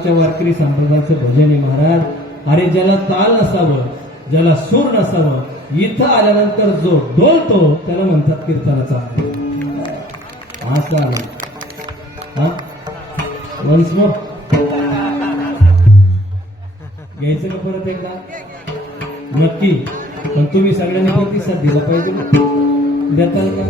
आमच्या वारकरी संप्रदायाचं भजन आहे महाराज. अरे ज्याला ताल नसावं, ज्याला सूर नसावं, इथं आल्यानंतर जो डोलतो त्याला म्हणतात कीर्तनाचा. असं आहे. हा वन्स मोर घ्यायचं का परत एकदा? नक्की. पण तुम्ही सगळ्यांनी प्रतिसाद दिला पाहिजे. देताल का?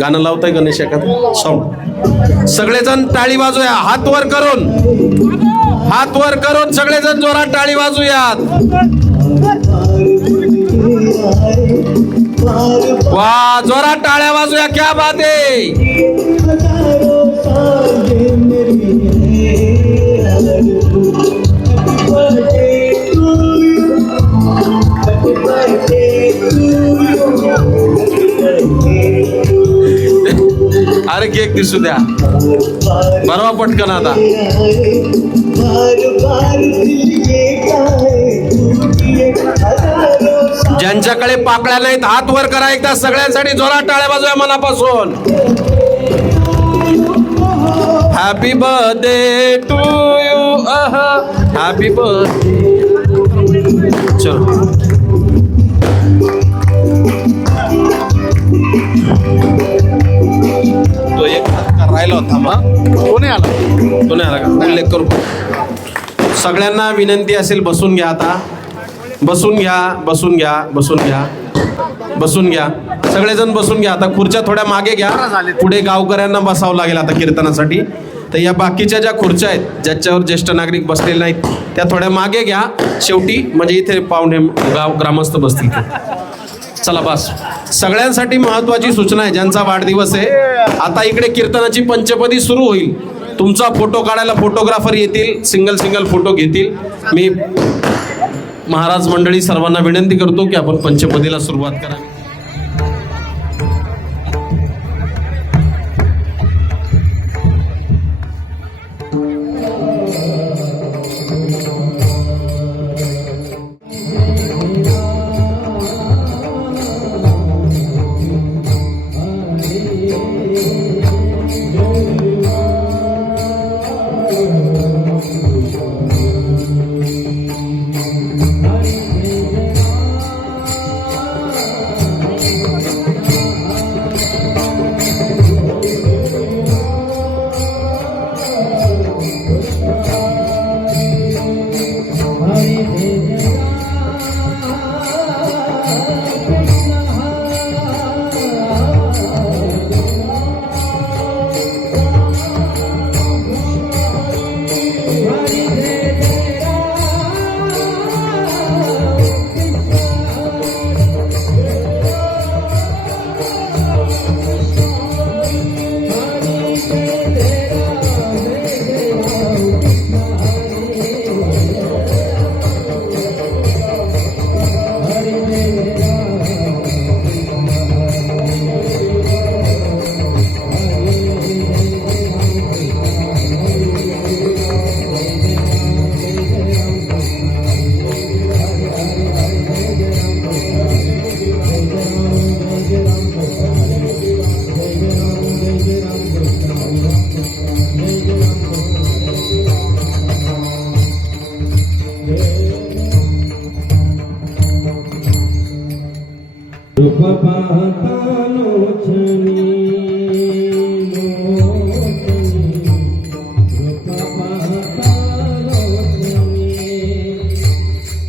गाणं लावताय गणेश एखादं साऊंड. सगळेजण टाळी वाजूया, हात वर करून, हात वर करून सगळेजण जोरात टाळी वाजूयात. वा, जोरात टाळ्या वाजूया. क्या बात आहे. अरे केक दिसू द्या, बरवा पटकन आता. ज्यांच्याकडे पाकळ्या नाहीत हात वर करा एकदा सगळ्यांसाठी. जोरात टाळ्या वाजूया मनापासून. Happy birthday to you. Happy birthday. चलो तो एक राहिला होता. तो नाही आला का? उल्लेख करू. सगळ्यांना विनंती असेल बसून घ्या. आता बसून घ्या, बसून घ्या, बसून घ्या, बसून घ्या. सगळेजण बसून घ्या. आता खुर्च्या थोड्या मागे घ्या. पुढे गावकऱ्यांना बसावं लागेल आता कीर्तनासाठी. तर या बाकीच्या ज्या खुर्च्या आहेत ज्याच्यावर ज्येष्ठ नागरिक बसलेले नाहीत त्या थोड्या मागे घ्या शेवटी, म्हणजे इथे पाहुणे गाव ग्रामस्थ बसतील. चला बस. सगळ्यांसाठी महत्वाची सूचना आहे ज्यांचा वाढदिवस आहे. आता इकडे कीर्तनाची पंचपदी सुरू होईल. तुमचा फोटो काढायला फोटोग्राफर येतील, सिंगल सिंगल फोटो घेतील. मी महाराज मंडळी सर्वांना विनंती करतो की आपण पंचपदीला सुरुवात करावी.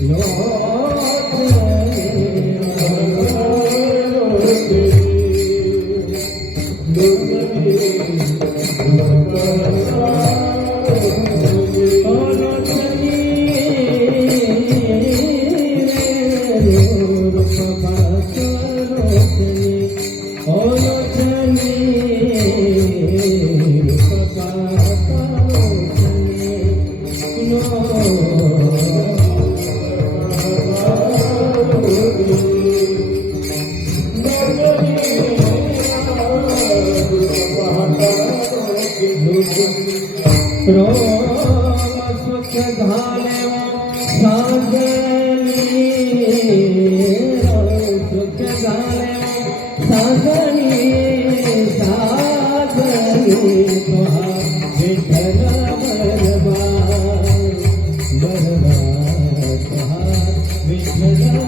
Lord, सुख झाले सागणी सुख झाले सागणी सागणी विठ्ठल बरबा बरबा विठ्ठल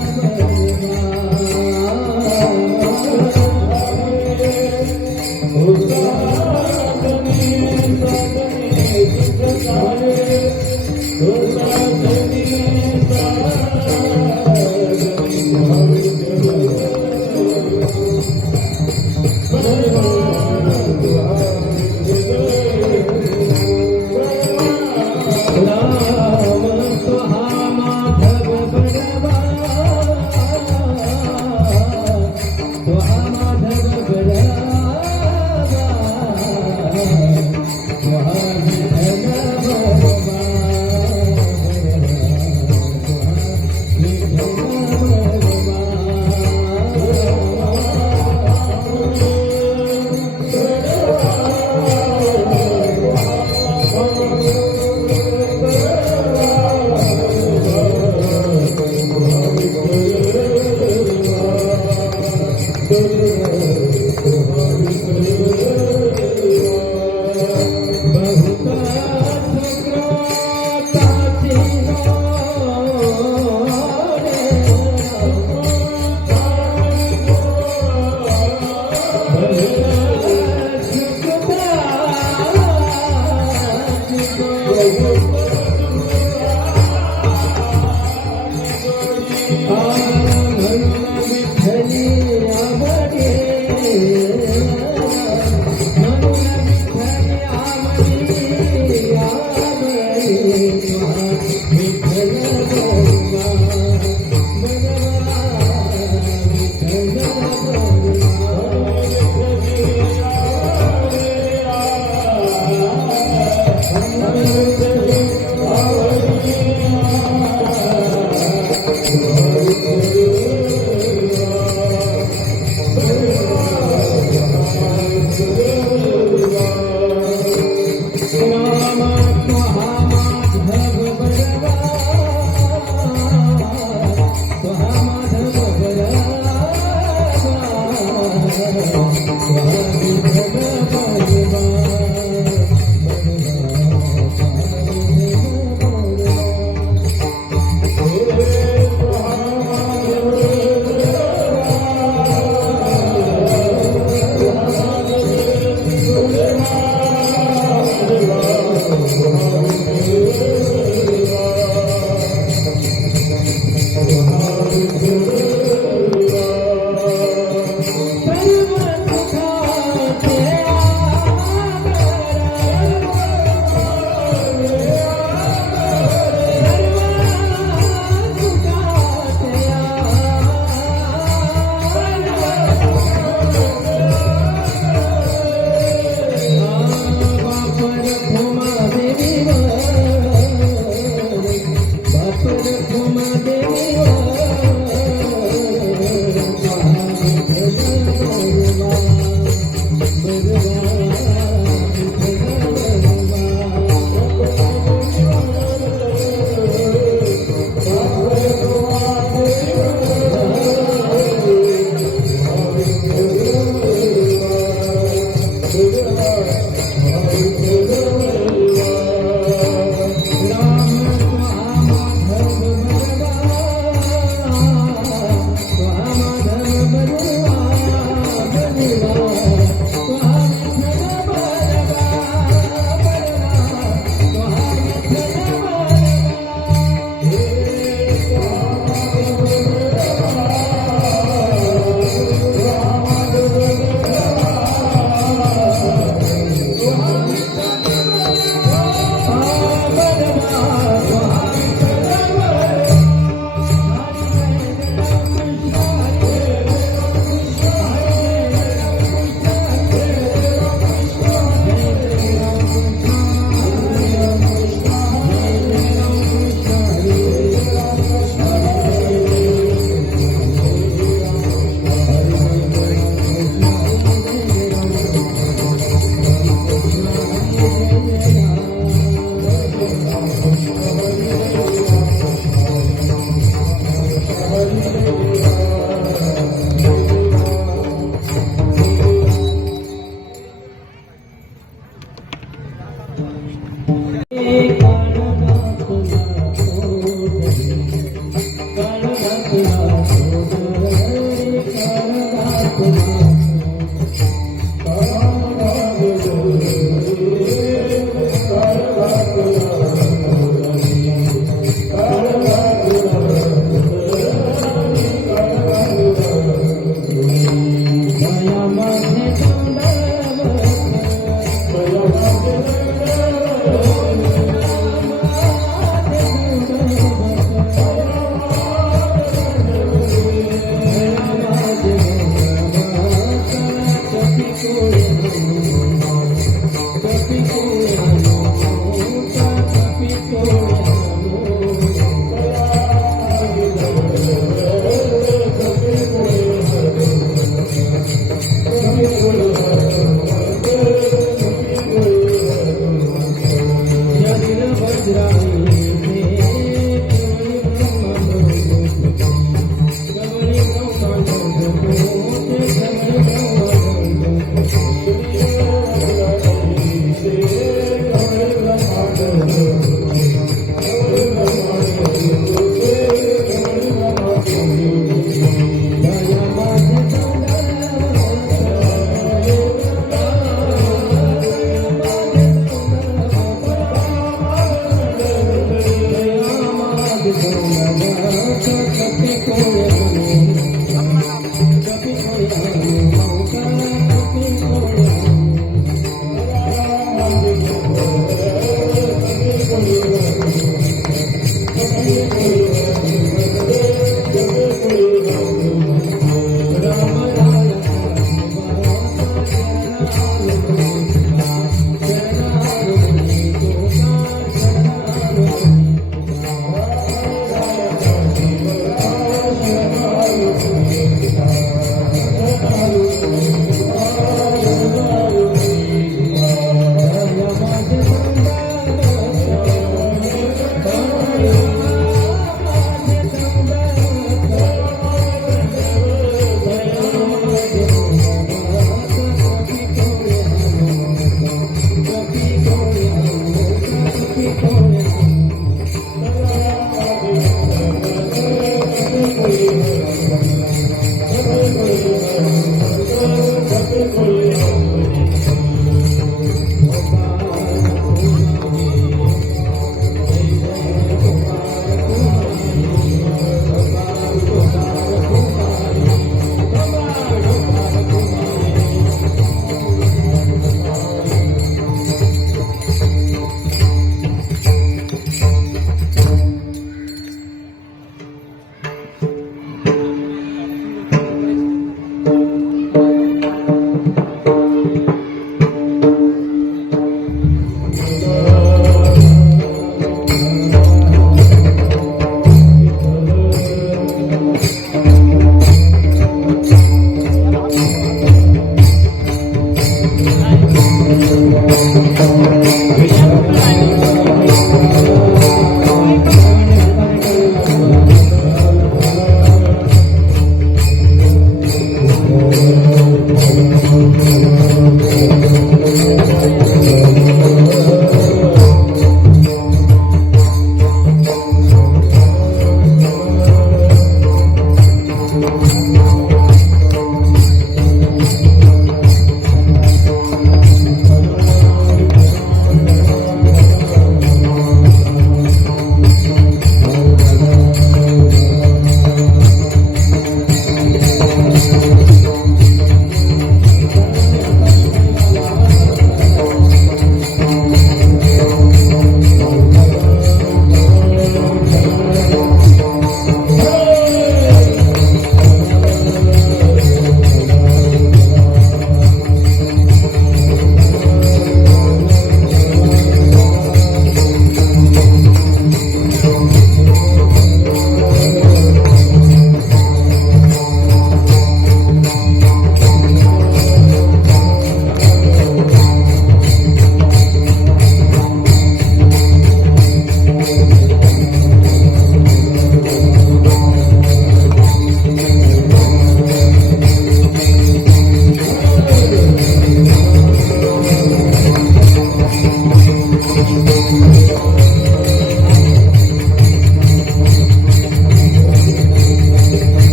सर्व सुखा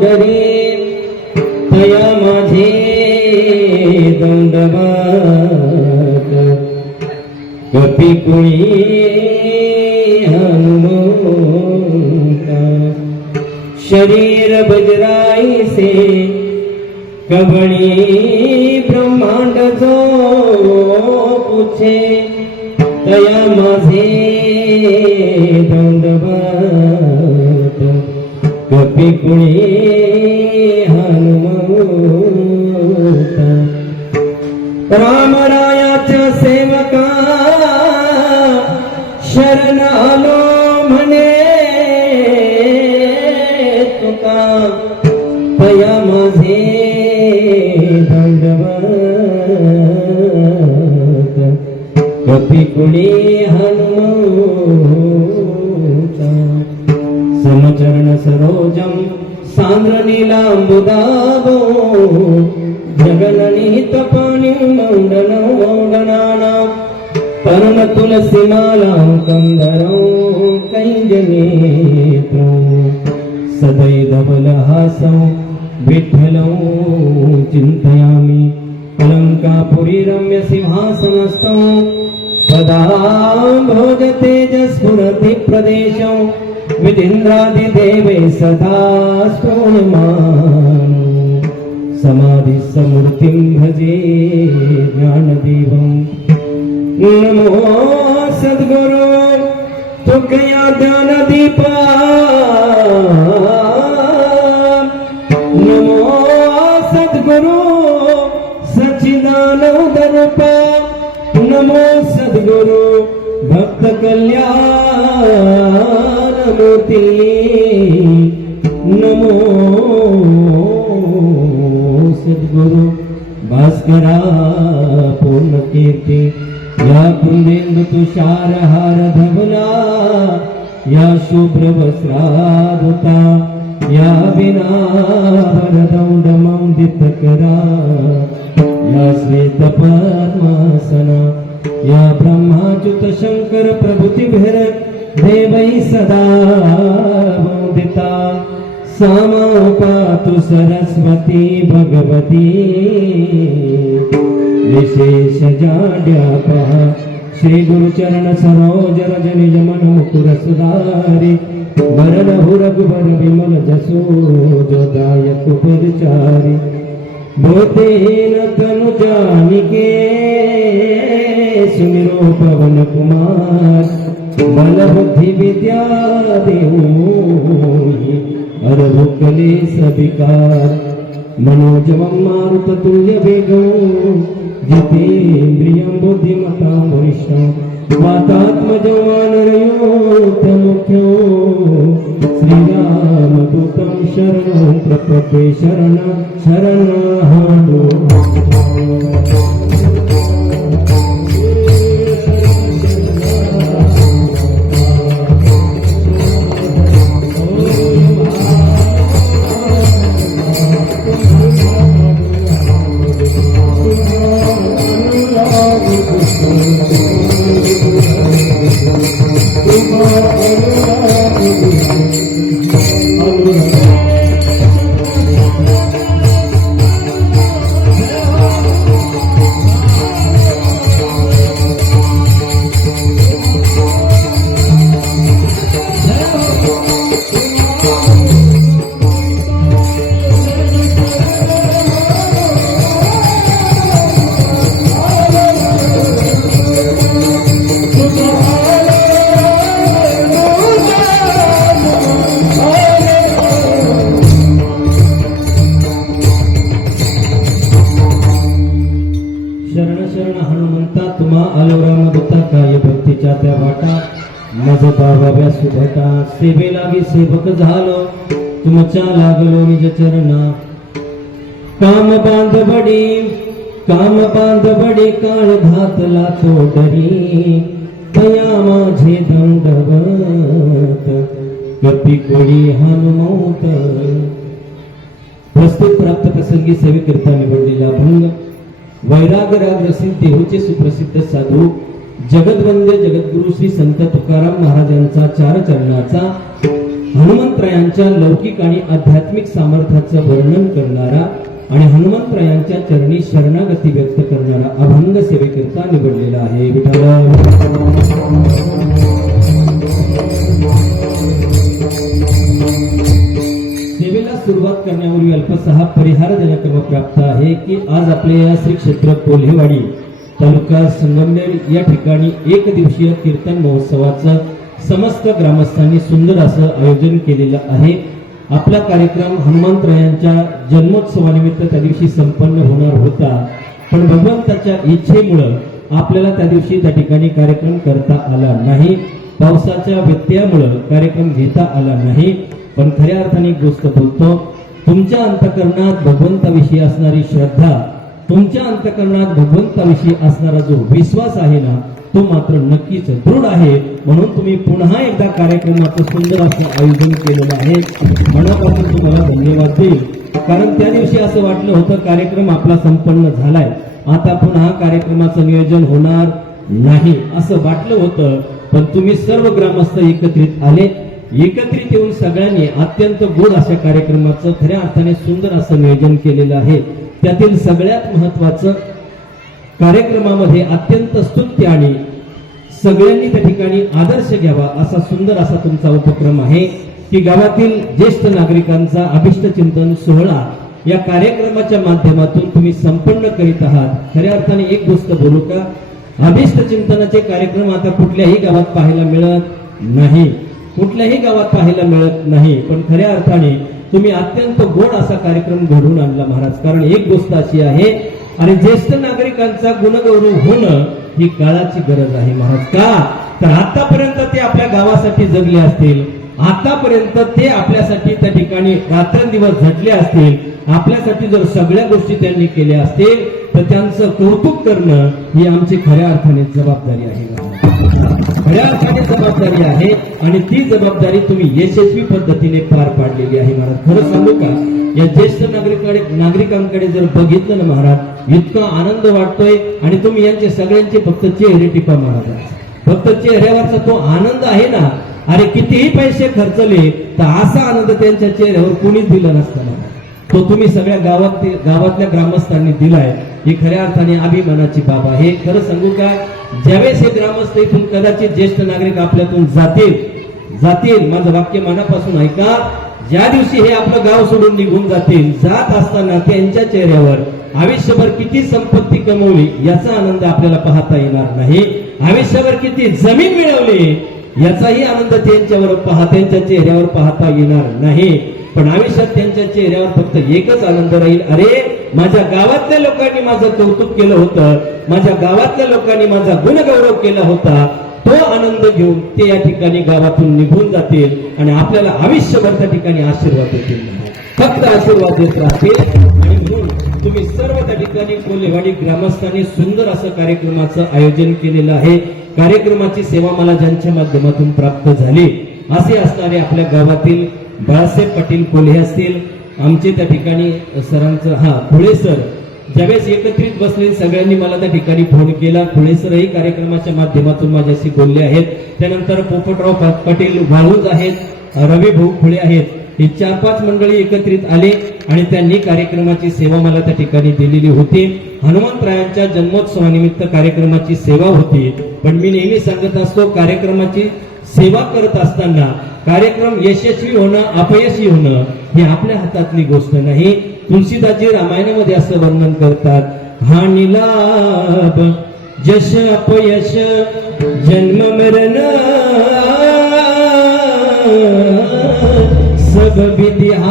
पंढरी तया माझे दंडवत कपी कुणी हनुमंता शरीर बजराईसे कबळी ब्रह्मांड जो पूछे तया माझे दंडवत कपी कुणी हनुमंता रामरायाच्या सेवका शरण आलो म्हणे तुका तया माझे दंडवत कपी कुणी हनुमंता समचरण सरोजम सांद्र नीलांबुदाबो जगननीत पाणी मौंडन मौंडनानां परम तुलसी मालां कंदरं कैंजनेत्रं सदैधवलहासं विठ्ठलं चिन्तयामि अलङ्कापुरी रम्य सिंहासनस्थं पदाम्भोज तेजस्फुरति प्रदेशं विदिन्द्रादिदेवे सदा स्तोयमानं समाधि समूर्तिं भजे ज्ञानदेवं नमो सद्गुरु तुकया ज्ञानदीपा नमो सद्गुरु सच्चिदानंद रूपा नमो सद्गुरु भक्त कल्याण मूर्ती नमो सद्गुरु भास्करा पूर्ण कीर्ती या कुंदेंदु तुषार हार धवला या शुभ्र वस्त्राधुता या विना वरदौंड मंडित करा या श्वेत पद्मासना या ब्रह्माच्युत शंकर प्रभुतिभिर देवै सदा वंदिता सामा पातु सरस्वती भगवती विशेष जाड्यापा श्री गुरुचरण सरोज रज निज मन मुकुर सुधारी वरण रघुबर विमल जसो जोदायक परिचारी बोधेन तनु जानिके सुमिरो पवन कुमार बल बुद्धि विद्या देवोहि अरभु कलेश विकार मनोजवं मारुततुल्य वेगं जितेन्द्रियं बुद्धिमतां वरिष्ठं वातात्मजं वानरयोधमुख्यं श्रीरामदूतं शरणं प्रपद्ये शरणागतो सुभटा सेवे लागी सेवक झालो तुमच्या लागलो निज चरणा काम बांध बडी काळ घातला तो डरी तया माझे दंडवत कपी कोळी हनुमंत प्रस्तुत प्राप्त प्रसंगी सेवेकरिता निवडलेला अभंग वैराग राग रसिक देहूचे सुप्रसिद्ध साधू जगद्वंद्य जगद्गुरु श्री संत तुकाराम महाराजांचा चार चरणाचा हनुमंतरायांच्या लौकिक आणि आध्यात्मिक सामर्थ्याचं वर्णन करणारा आणि हनुमंतरायांच्या चरणी शरणागती व्यक्त करणारा अभंग सेवेकरिता निवडलेला आहे. सेवेला सुरुवात करण्यापूर्वी अल्पसहा परिहार देणं प्राप्त आहे की आज आपले या श्री क्षेत्र कोल्हेवाडी तालुका संगमनेर या ठिकाणी एक दिवसीय कीर्तन महोत्सवाचं समस्त ग्रामस्थांनी सुंदर असं आयोजन केलेलं आहे. आपला कार्यक्रम हनुमंतरायांच्या जन्मोत्सवानिमित्त त्या दिवशी संपन्न होणार होता, पण भगवंताच्या इच्छेमुळं आपल्याला त्या दिवशी त्या ठिकाणी कार्यक्रम करता आला नाही. पावसाच्या व्यत्ययामुळं कार्यक्रम घेता आला नाही. पण खऱ्या अर्थाने एक गोष्ट बोलतो, तुमच्या अंतःकरणात भगवंताविषयी असणारी श्रद्धा, तुमच्या अंतःकरणात भगवंताविषयी असणारा जो विश्वास आहे ना, तो मात्र नक्कीच दृढ आहे. म्हणून तुम्ही पुन्हा एकदा कार्यक्रमाचं सुंदर असं आयोजन केलेलं आहे. मनापासून तुम्हाला धन्यवाद देईल. कारण त्या दिवशी असं वाटलं होतं कार्यक्रम आपला संपन्न झालाय, आता पुन्हा कार्यक्रमाचं नियोजन होणार नाही असं वाटलं होतं. पण तुम्ही सर्व ग्रामस्थ एकत्रित आले. एकत्रित येऊन सगळ्यांनी अत्यंत गोड अशा कार्यक्रमाचं खऱ्या अर्थाने सुंदर असं नियोजन केलेलं आहे. त्यातील सगळ्यात महत्वाचं, कार्यक्रमामध्ये अत्यंत स्तुत्य आणि सगळ्यांनी त्या ठिकाणी आदर्श घ्यावा असा सुंदर असा तुमचा उपक्रम आहे की गावातील ज्येष्ठ नागरिकांचा अभिष्ट चिंतन सोहळा या कार्यक्रमाच्या माध्यमातून तुम्ही संपन्न करीत आहात. खऱ्या अर्थाने एक गोष्ट बोलू का, अभिष्ट चिंतनाचे कार्यक्रम आता कुठल्याही गावात पाहायला मिळत नाही, कुठल्याही गावात पाहायला मिळत नाही. पण खऱ्या अर्थाने तुम्ही अत्यंत गोड असा कार्यक्रम घडवून आणला महाराज. कारण एक गोष्ट अशी आहे, आणि ज्येष्ठ नागरिकांचा गुणगौरव होणं ही काळाची गरज आहे महाराज. का तर आतापर्यंत ते आपल्या गावासाठी जगले असतील, आतापर्यंत ते आपल्यासाठी त्या ठिकाणी रात्रंदिवस झटले असतील, आपल्यासाठी जर सगळ्या गोष्टी त्यांनी केल्या असतील तर त्यांचं कौतुक करणं ही आमची खऱ्या अर्थाने जबाबदारी आहे, खऱ्या अर्थाने जबाबदारी आहे. आणि ती जबाबदारी तुम्ही यशस्वी पद्धतीने पार पाडलेली आहे महाराज. खरं सांगू का, या ज्येष्ठ नागरिकांकडे जर बघितलं ना महाराज, इतका आनंद वाटतोय. आणि तुम्ही यांचे सगळ्यांचे फक्त चेहरे टिपा महाराज, फक्त चेहऱ्यावरचा तो आनंद आहे ना, अरे कितीही पैसे खर्चले तर असा आनंद त्यांच्या चेहऱ्यावर कोणीच दिला नसताना तो तुम्ही सगळ्या गावातल्या ग्रामस्थांनी दिलाय. ही खऱ्या अर्थाने अभिमानाची बाब आहे. खरं सांगू का, ज्यावेळेस हे ग्रामस्थ इथून कदाचित ज्येष्ठ नागरिक आपल्यातून जातील, माझं वाक्य मनापासून ऐका, ज्या दिवशी हे आपलं गाव सोडून निघून जातील, जात असताना त्यांच्या चेहऱ्यावर आयुष्यभर किती संपत्ती कमवली याचा आनंद आपल्याला पाहता येणार नाही, आयुष्यभर किती जमीन मिळवली याचाही आनंद त्यांच्या चेहऱ्यावर पाहता येणार नाही. पण आयुष्यात त्यांच्या चेहऱ्यावर फक्त एकच आनंद राहील, अरे माझ्या गावातल्या लोकांनी माझं कौतुक केलं होतं, माझ्या गावातल्या लोकांनी माझा गुणगौरव केला होता. तो आनंद घेऊन ते या ठिकाणी गावातून निघून जातील आणि आपल्याला आयुष्यभर त्या ठिकाणी आशीर्वाद देतील, फक्त आशीर्वाद देत राहतील. आणि म्हणून तुम्ही सर्व त्या ठिकाणी कोल्हेवाडी ग्रामस्थांनी सुंदर असं कार्यक्रमाचं आयोजन केलेलं आहे. कार्यक्रमाची सेवा मला ज्यांच्या माध्यमातून प्राप्त झाली असे असणारे आपल्या गावातील बाळासाहेब पाटील कोल्हे असतील, आमचे त्या ठिकाणी सरांचं खुळे सर ज्यावेळेस एकत्रित बसले सगळ्यांनी मला त्या ठिकाणी फोन केला. खुळे सरही कार्यक्रमाच्या माध्यमातून माझ्याशी बोलले आहेत. त्यानंतर पोपटराव पाटील वाळूज आहेत, रवी भाऊ खुळे आहेत. हे 4-5 मंडळी एकत्रित आले आणि त्यांनी कार्यक्रमाची सेवा मला त्या ठिकाणी दिलेली होती. हनुमंतरायांच्या जन्मोत्सवानिमित्त कार्यक्रमाची सेवा होती. पण मी नेहमी सांगत असतो, कार्यक्रमाची सेवा करत असताना कार्यक्रम यशस्वी होणं अपयशी होणं ही आपल्या हातातली गोष्ट नाही. तुलसीदासजी रामायणामध्ये असं वर्णन करतात, हानी लाभ यश अपयश जन्म मरण सब विधिहात.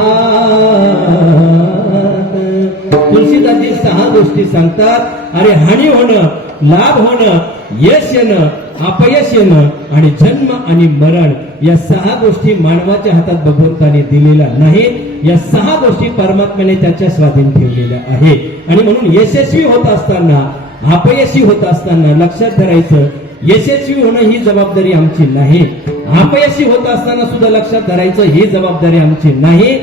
तुलसीदासजी 6 गोष्टी सांगतात, अरे हानी होणं, लाभ होणं, यश येणं, अपयश येणं आणि जन्म आणि मरण या 6 गोष्टी मानवाच्या हातात भगवंताने दिलेल्या नाही. या 6 गोष्टी परमात्म्याने त्याच्या स्वाधीन ठेवलेल्या आहे. आणि म्हणून यशस्वी होत असताना, अपयशी होत असताना लक्षात धरायचं, यशस्वी होणं ही जबाबदारी आमची नाही, अपयशी होत असताना सुद्धा लक्षात धरायचं ही जबाबदारी आमची नाही.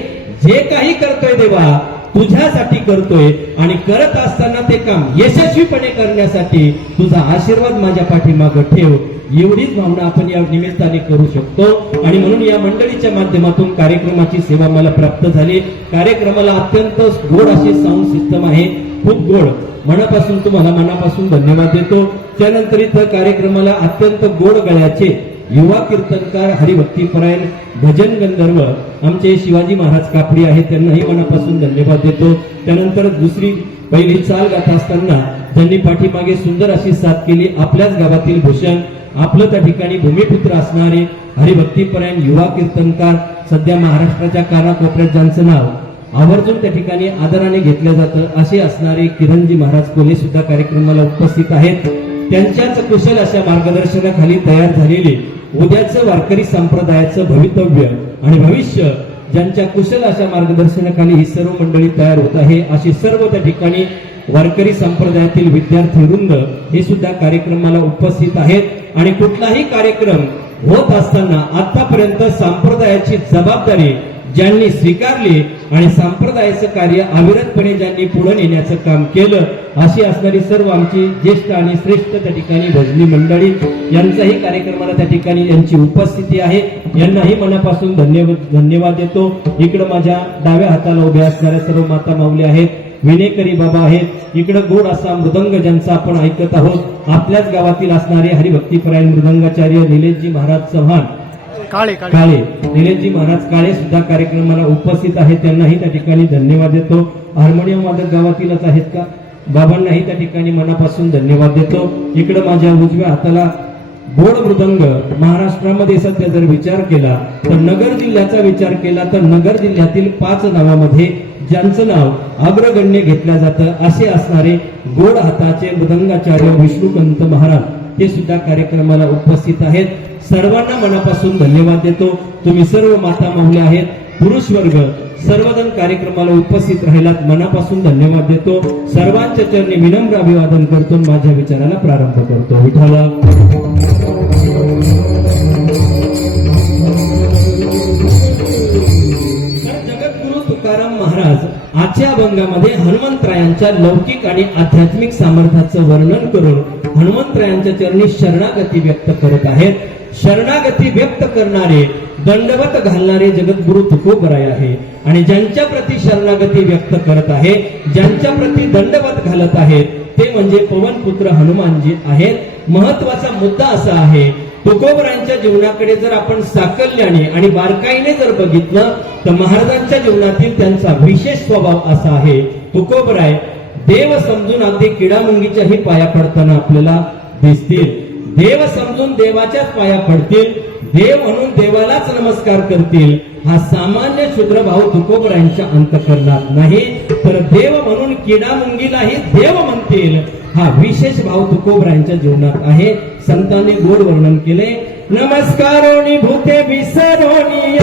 जे काही करतोय देवा तुझ्यासाठी करतोय आणि करत असताना ते काम यशस्वीपणे करण्यासाठी तुझा आशीर्वाद माझ्या पाठीमागं ठेव, एवढीच भावना आपण या निमित्ताने करू शकतो. आणि म्हणून या मंडळीच्या माध्यमातून कार्यक्रमाची सेवा मला प्राप्त झाली. कार्यक्रमाला अत्यंत गोड अशी साऊंड सिस्टम आहे, खूप गोड. मनापासून तुम्हाला मनापासून धन्यवाद देतो. त्यानंतर इथं कार्यक्रमाला अत्यंत गोड गळ्याचे युवा कीर्तनकार, हरिभक्तीपरायण, भजन गंधर्व आमचे शिवाजी महाराज कापडी आहेत, त्यांनाही मनापासून धन्यवाद देतो. त्यानंतर दुसरी पहिली चाल गात असताना ज्यांनी पाठीमागे सुंदर अशी साथ केली, आपल्याच गावातील भूषण, आपलं त्या ठिकाणी भूमिपुत्र असणारे हरिभक्तीपरायण युवा कीर्तनकार, सध्या महाराष्ट्राच्या कानाकोपऱ्यात ज्यांचं नाव आवर्जून त्या ठिकाणी आदराने घेतलं जातं असे असणारे किरणजी महाराज कोल्हे सुद्धा कार्यक्रमाला उपस्थित आहेत. त्यांच्याच कुशल अशा मार्गदर्शनाखाली तयार झालेले उद्याचं वारकरी संप्रदायाचं भवितव्य आणि भविष्य, ज्यांच्या कुशल अशा मार्गदर्शनाखाली ही सर्व मंडळी तयार होत आहे, अशी सर्व त्या ठिकाणी वारकरी संप्रदायातील विद्यार्थी वृंद हे सुद्धा कार्यक्रमाला उपस्थित आहेत. आणि कुठलाही कार्यक्रम होत असताना आतापर्यंत संप्रदायाची जबाबदारी ज्यांनी स्वीकारली आणि संप्रदायाचं कार्य अविरतपणे ज्यांनी पुढे नेण्याचं काम केलं, अशी असणारी सर्व आमची ज्येष्ठ आणि श्रेष्ठ त्या ठिकाणी भजनी मंडळी, यांचाही कार्यक्रमाला त्या ठिकाणी यांची उपस्थिती आहे, यांनाही मनापासून धन्यवाद देतो. इकडं माझ्या डाव्या हाताला उभ्या असणाऱ्या सर्व माता माऊली आहेत, विनेकरी बाबा आहेत. इकडं गोड असा मृदंग ज्यांचा आपण ऐकत आहोत, आपल्याच गावातील असणारे हरिभक्तीपरायण मृदंगाचार्य निलेशजी महाराज चव्हाण काळे, निलेशजी महाराज काळे सुद्धा कार्यक्रमाला उपस्थित आहेत, त्यांनाही त्या ठिकाणी धन्यवाद देतो. हार्मोनियम वादक गावातीलच आहेत का, बाबांनाही त्या ठिकाणी मनापासून धन्यवाद देतो. इकडं माझ्या उजव्या हाताला गोड मृदंग, महाराष्ट्रामध्ये सध्या जर विचार केला तर नगर जिल्ह्याचा विचार केला तर नगर जिल्ह्यातील 5 नावामध्ये ज्यांचं नाव अग्रगण्य घेतलं जातं असे असणारे गोड हाताचे मृदंगाचार्य विष्णुकंत महाराज, ते सुद्धा कार्यक्रमाला उपस्थित आहेत. सर्वांना मनापासून धन्यवाद देतो. तुम्ही सर्व माता माऊली आहेत, पुरुष वर्ग सर्वजण कार्यक्रमाला उपस्थित राहिलात, मनापासून धन्यवाद देतो. सर्वांच्या चरणी विनम्र अभिवादन करतो, माझ्या विचाराला प्रारंभ करतो. विठ्ठला तुकाराम महाराज आजच्या अभंगामध्ये हनुमंतरायांच्या लौकिक आणि आध्यात्मिक सामर्थ्याचं वर्णन करून हनुमंतरायांच्या चरणी शरणागती व्यक्त करत आहेत. शरणागती व्यक्त करणारे, दंडवत घालणारे जगद्गुरु तुकोबराय आहे. आणि ज्यांच्या प्रती शरणागती व्यक्त करत आहे, ज्यांच्या प्रती दंडवत घालत आहेत, ते म्हणजे पवनपुत्र हनुमानजी आहेत. महत्वाचा मुद्दा असा आहे, तुकोबरायांच्या जीवनाकडे जर आपण साकल्याने आणि बारकाईने जर बघितलं तर महाराजांच्या जीवनातील त्यांचा विशेष स्वभाव असा आहे. तुकोबराय देव समजून अगदी किडामुंगीच्याही पाया पडताना आपल्याला दिसतील. देव समजून देवाच्याच पाया पडतील, देव म्हणून देवालाच नमस्कार करतील. हा सामान्य क्षुद्र भाव तुकोबरायांच्या अंतःकरणात नाही, तर देव म्हणून किडामुंगीलाही देव म्हणतील, हा विशेष भाव तुकोबरायांच्या जीवनात आहे. संतांनी गोड वर्णन केले. नमस्कारोनी भूते विसरोनी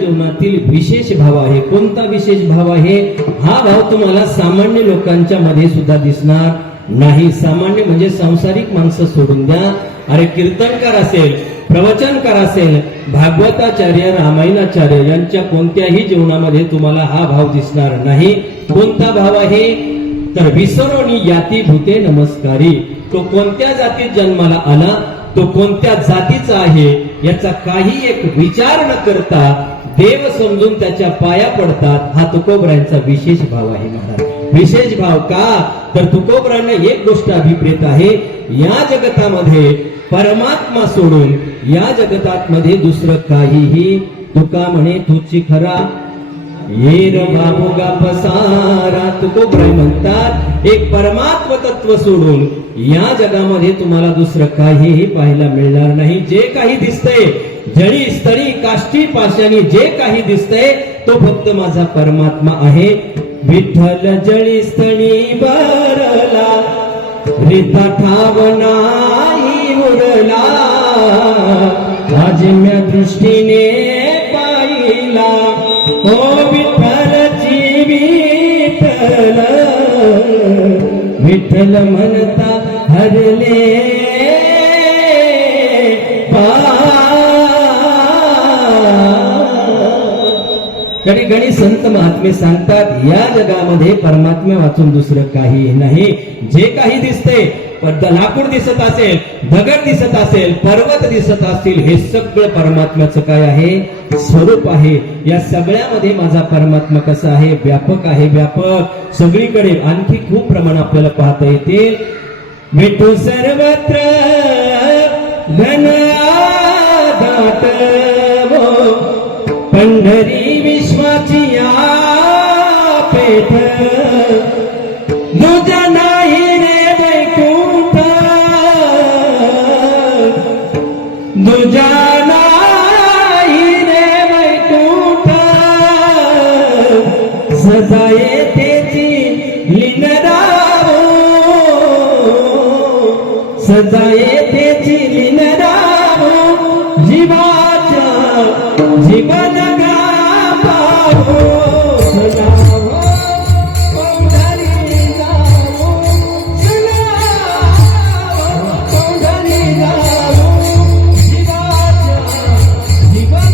जीवनातील विशेष भाव आहे. कोणता विशेष भाव आहे? हा भाव तुम्हाला सामान्य लोकांच्या मध्ये सुद्धा दिसणार नाही. सामान्य म्हणजे सांसारिक माणसं सोडून द्या. अरे कीर्तनकार असेल, प्रवचनकार असेल, भागवताचार्य, रामायणाचार्य यांच्या कोणत्याही जीवनामध्ये तुम्हाला हा भाव दिसणार नाही. कोणता भाव आहे? तर विसरोनी याती भूते नमस्कारी. तो कोणत्या जातीत जन्माला आला, तो कोणत्या जातीचा आहे याचा काही एक विचार न करता देव समजून त्याच्या पाया पडतात. हा तुकोबरायांचा विशेष भाव आहे महाराज. विशेष भाव का तर तुकोबरायांना एक गोष्ट अभिप्रेत आहे, या जगतामध्ये परमात्मा सोडून या जगतात मध्ये दुसरं काहीही, तुका म्हणे तुची खरा येर बाबूगा पसारा. तुकोबराय म्हणतात एक परमात्म तत्व सोडून या जगामध्ये तुम्हाला दुसरं काहीही पाहायला मिळणार नाही. जे काही दिसतंय जळी स्थळी काष्टी पाशानी जे काही दिसतंय तो फक्त माझा परमात्मा आहे. विठ्ठल जळी स्थळी बरला रिता ठाव नाही उरला, आजम्या दृष्टीने पाहिला ओ विठ्ठलची विठ्ठल. विठ्ठल म्हणता हरले कधी कधी संत महात्मे सांगतात या जगामध्ये परमात्मा वाचून दुसरं काही नाही. जे काही दिसते लाकूड दिसत असेल, दगड दिसत असेल, पर्वत दिसत असतील, हे सगळं परमात्म्याचं काय आहे, स्वरूप आहे. या सगळ्यामध्ये माझा परमात्मा कसा आहे, व्यापक आहे. व्यापक सगळीकडे आणखी खूप प्रमाण आपल्याला पाहता येते. विठू सर्वत्र घन दाटवो, पंढरी विश्वाची या पेठ, दुजा नाही रे वैकुंठ, दुजा नाही रे वैकुंठ. सजाये तेची लिनरावो, सजाये तेची लिनरावो, जीवाच्या जीवन गावो सजावो. जीवन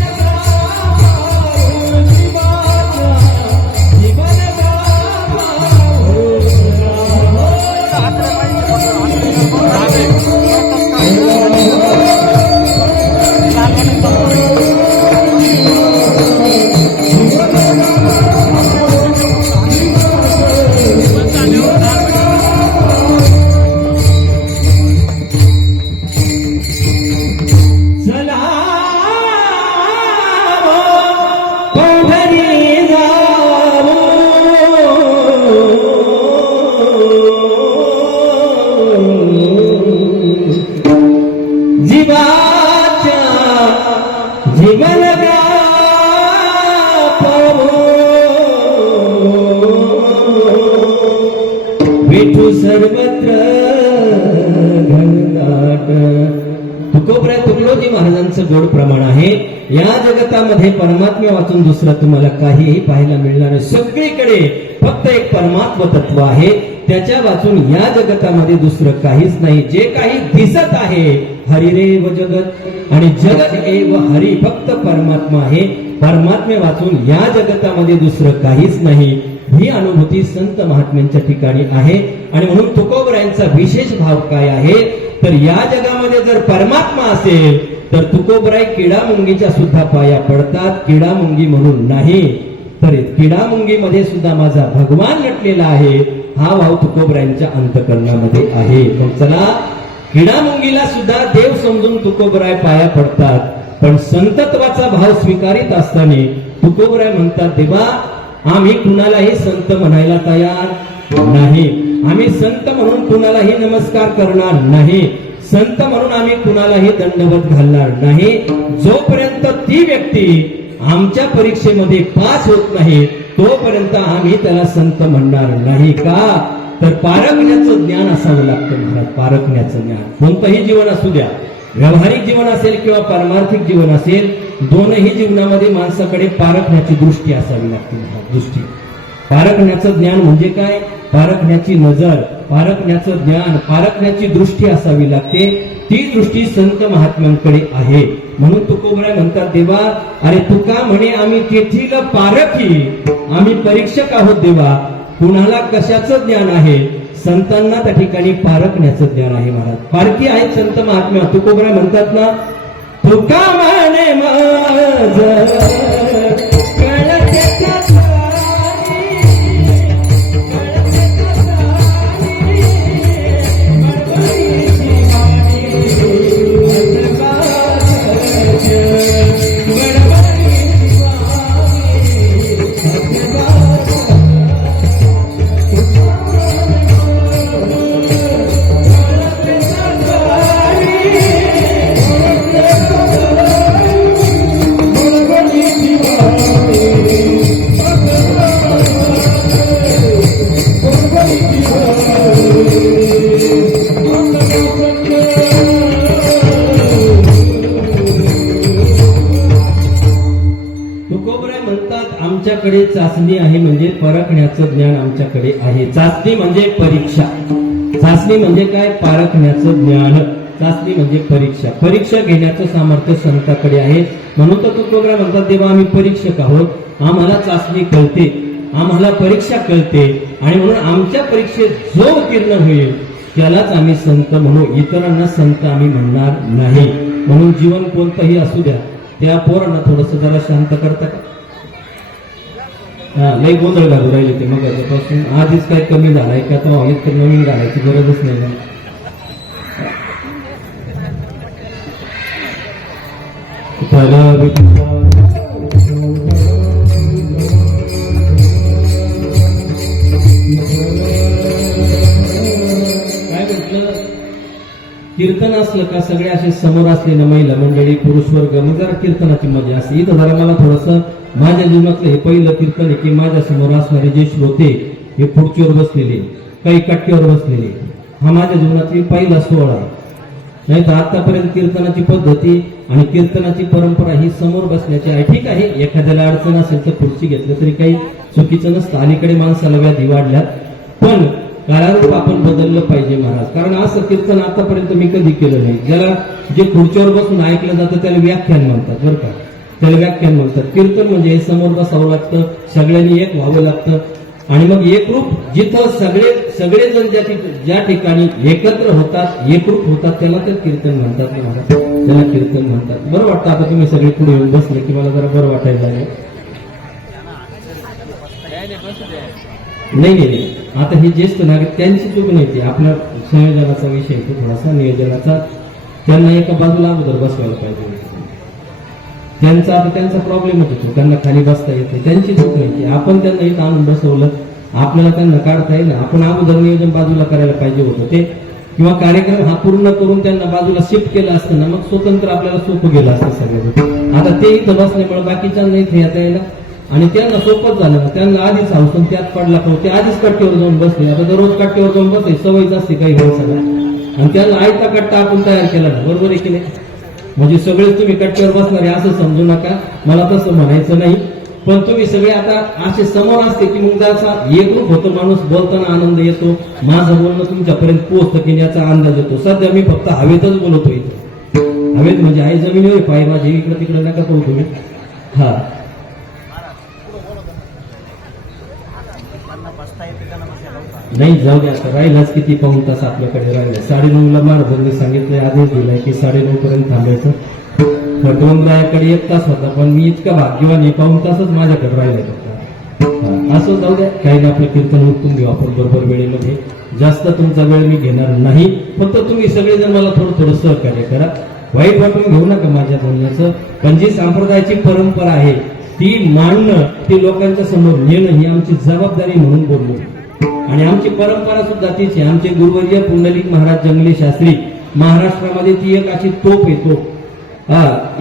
विठू सर्वत्र घनदाट. तुकोबराय तुकडोजी महाराजांचं गोड प्रमाण आहे. या जगतामध्ये परमात्मा वाचून दुसरं तुम्हाला काहीही पाहायला मिळणार नाही. सगळीकडे फक्त एक परमात्म तत्व आहे, त्याच्या वाचून या जगतामध्ये दुसरं काहीच नाही. जे काही दिसत आहे हरिरेव जगत आणि जगत एव हरी, फक्त परमात्मा आहे. परमात्मे वाचून या जगतामध्ये दुसरं काहीच नाही. ही अनुभूती संत महात्म्यांच्या ठिकाणी आहे. आणि म्हणून तुकोबरायांचा विशेष भाव काय आहे तर या जगामध्ये जर परमात्मा असेल तर तुकोबराय किडामुंगीच्या सुद्धा पाया पडतात. किडामुंगी म्हणून नाही तर किडामुंगीमध्ये सुद्धा माझा भगवान नटलेला आहे. हा भाव तुकोबरायांच्या अंतकरणामध्ये आहे. मग चला, किडामुंगीला सुद्धा देव समजून तुकोबराय पाया पडतात. पण संतत्वाचा भाव स्वीकारित असताना तुकोबराय म्हणतात, देवा आम्ही कुणालाही संत म्हणायला तयार नाही. आम्ही संत म्हणून कुणालाही नमस्कार करणार नाही. संत म्हणून आम्ही कुणालाही दंडवत घालणार नाही. जोपर्यंत ती व्यक्ती आमच्या परीक्षेमध्ये पास होत नाही तोपर्यंत आम्ही त्याला संत म्हणणार नाही. का तर पारखण्याचं ज्ञान असावं लागतं महाराज. पारखण्याचं ज्ञान कोणतंही जीवन असू द्या, व्यावहारिक जीवन असेल किंवा पारमार्थिक जीवन असेल, दोनही जीवनामध्ये माणसाकडे पारखण्याची दृष्टी असावी लागते महाराज. दृष्टी, पारखण्याचं ज्ञान म्हणजे काय, पारखण्याची नजर, पारखण्याचं ज्ञान, पारखण्याची दृष्टी असावी लागते. ती दृष्टी संत महात्म्यांकडे आहे. म्हणून तुकोबराय म्हणतात, देवा अरे तुका म्हणे आम्ही तेथील पारखी, आम्ही परीक्षक आहोत देवा. कुणाला कशाचं ज्ञान आहे, संतांना त्या ठिकाणी पारखण्याचं ज्ञान आहे महाराज. पारखी आहेत संत महात्मा. तुकोबराय म्हणतात ना, तुका म्हणे माझ तुकोबराय म्हणतात आमच्याकडे चाचणी आहे म्हणजे परखण्याचं ज्ञान आमच्याकडे आहे. चाचणी म्हणजे परीक्षा. चाचणी म्हणजे काय? पारखण्याचं ज्ञान. चाचणी म्हणजे परीक्षा. परीक्षा घेण्याचं सामर्थ्य संताकडे आहे. म्हणून तर तुकोबराय म्हणतात देवा आम्ही परीक्षक आहोत, आम्हाला चाचणी कळते, आम्हाला परीक्षा कळते आणि म्हणून आमच्या परीक्षेत जो उत्तीर्ण होईल त्यालाच आम्ही संत म्हणू, इतरांना संत आम्ही म्हणणार नाही. म्हणून जीवन कोणतंही असू द्या, त्या पोरांना थोडस जरा शांत करता का? लई गोंधळ घालू राहिले ते मग पासून. आधीच काय कमी झालाय का? तो इतकं नवीन घालायची गरजच नाही ना. काय म्हटलं? कीर्तन असलं का सगळे असे समोर असलेल्या महिला मंडळी, पुरुष वर्ग, मग जरा कीर्तनाची मजा असते. इथं जरा मला थोडस माझ्या जीवनातलं हे पहिलं कीर्तन आहे की माझ्या समोर असणारे जे श्रोते हे खुर्चीवर बसलेले, काही कट्ट्यावर बसलेले, हा माझ्या जीवनातली पहिला सोहळा आहे. नाही तर आतापर्यंत कीर्तनाची पद्धती आणि कीर्तनाची परंपरा ही समोर बसण्याची आहे. ठीक आहे, एखाद्याला अडचण असेल तर खुर्ची घेतलं तरी काही चुकीचं नसतं. अलीकडे माणसाला व्याधी वाढल्यात, पण काळानुरूप आपण बदललं पाहिजे महाराज. कारण असं कीर्तन आतापर्यंत मी कधी केलं नाही. ज्याला जे खुर्चीवर बसून ऐकलं जातं त्याला व्याख्यान म्हणतात बरं का, त्याला व्याख्यान म्हणतात. कीर्तन म्हणजे हे समोर बसावं लागतं, सगळ्यांनी एक व्हावं लागतं आणि मग एकरूप जिथं सगळेजण ज्या ठिकाणी एकत्र होतात, एकरूप होतात त्याला ते कीर्तन म्हणतात महाराज, त्याला कीर्तन म्हणतात. बरं वाटतं आता तुम्ही सगळे पुढे येऊन बसले की मला जरा बरं वाटायला लागलं. नाही, आता हे ज्येष्ठ नागरिक त्यांची चूक नाही, ती आपल्या संयोजनाचा विषय तो थोडासा नियोजनाचा. त्यांना एका बाजूला अगोदर बसवायला पाहिजे. त्यांचा प्रॉब्लेमच होतो, त्यांना खाली बसता येते, त्यांची चूक नाही. आपण त्यांना इथं आणून बसवलं, आपल्याला त्यांना काढता येईल. आपण अगोदर नियोजन बाजूला करायला पाहिजे होतं ते, किंवा कार्यक्रम हा पूर्ण करून त्यांना बाजूला शिफ्ट केला असतं ना, मग स्वतंत्र आपल्याला सोपं गेलं असतं सगळं. आता ते इथं बसल्यामुळे बाकीच्यांना इथे येता यायला आणि त्यांना सोपंच झालं ना. त्यांना आधीच हौसन त्यात पडला का ते आधीच कट्ट्यावर जाऊन बसले. आता दररोज कट्ट्यावर जाऊन बसले सवयच असते काही सगळं, आणि त्यांना आयता कट्टा आपण तयार केला ना, बरोबर आहे की नाही? म्हणजे सगळेच तुम्ही कट्ट्यावर बसणारे असं समजू नका, मला तसं म्हणायचं नाही. पण तुम्ही सगळे आता असे समोर असते की मग जसा एकरूप होतो माणूस, बोलताना आनंद येतो, माझं बोलणं तुमच्यापर्यंत पोहोचतं की याचा अंदाज येतो. सध्या मी फक्त हवेतच बोलतो इथं. हवेत म्हणजे आहे जमिनीवर पाय माझे, इकडे तिकडे नका करू तुम्ही. हा नाही, जाऊ द्या. आता राहिलाच किती, पाऊण तास आपल्याकडे राहिले. 9:30ला महाराजांनी सांगितलंय, आदेश दिलाय की 9:30 पर्यंत थांबायचं. पटवंतरायाकडे 1 तास होता, पण मी इतका भाग्यवान आहे, पाऊण तासच माझ्याकडे राहिलाय फक्त. असं जाऊ द्या, काही नाही, आपलं कीर्तन उठून घेऊ आपण बरोबर वेळेमध्ये. जास्त तुमचा वेळ मी घेणार नाही, फक्त तुम्ही सगळेजण मला थोडं सहकार्य करा. वाईट वाटून घेऊ नका माझ्या बोलण्याचं. पण जी संप्रदायाची परंपरा आहे ती मांडणं, ती लोकांच्या समोर नेणं ही आमची जबाबदारी म्हणून बोललो. आणि आमची परंपरा सुद्धा तीच आहे. आमचे गुरुवर्य पुंडलिक महाराज जंगले शास्त्री महाराष्ट्रामध्ये ती एक अशी तोप येतो.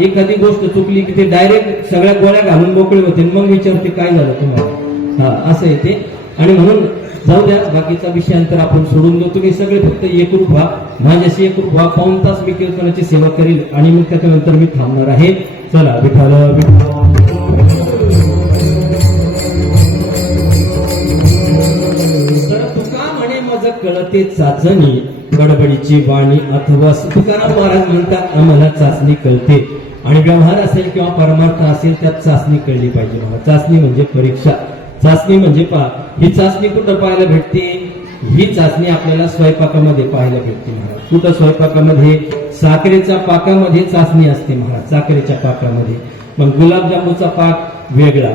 एखादी गोष्ट चुकली की ते डायरेक्ट सगळ्या गोळ्या घालून मोकळे होते, मग विचारते काय झालं तुम्हाला. असं येते. आणि म्हणून जाऊ द्या, बाकीचा विषयांतर आपण सोडून देऊ. तुम्ही सगळे फक्त एकरूप व्हा, माझ्याशी एकरूप व्हा. पाऊण तास मी कीर्तनाची सेवा करील आणि मग त्याच्यानंतर मी थांबणार आहे. चला विठ्ठल तुका म्हणे मज कळते चाचणी, गडबडीची वाणी अथवा. तुकाराम महाराज म्हणतात आम्हाला चाचणी कळते, आणि व्यवहार असेल किंवा परमार्थ असेल त्यात चाचणी कळली पाहिजे. मला चाचणी म्हणजे परीक्षा, चाचणी म्हणजे ही चाचणी कुठं पाहायला भेटते? ही चाचणी आपल्याला स्वयंपाकामध्ये पाहायला भेटते महाराज. कुठं? स्वयंपाकामध्ये साखरेच्या पाकामध्ये चाचणी असते महाराज, साखरेच्या पाकामध्ये. मग गुलाबजामुनचा पाक वेगळा,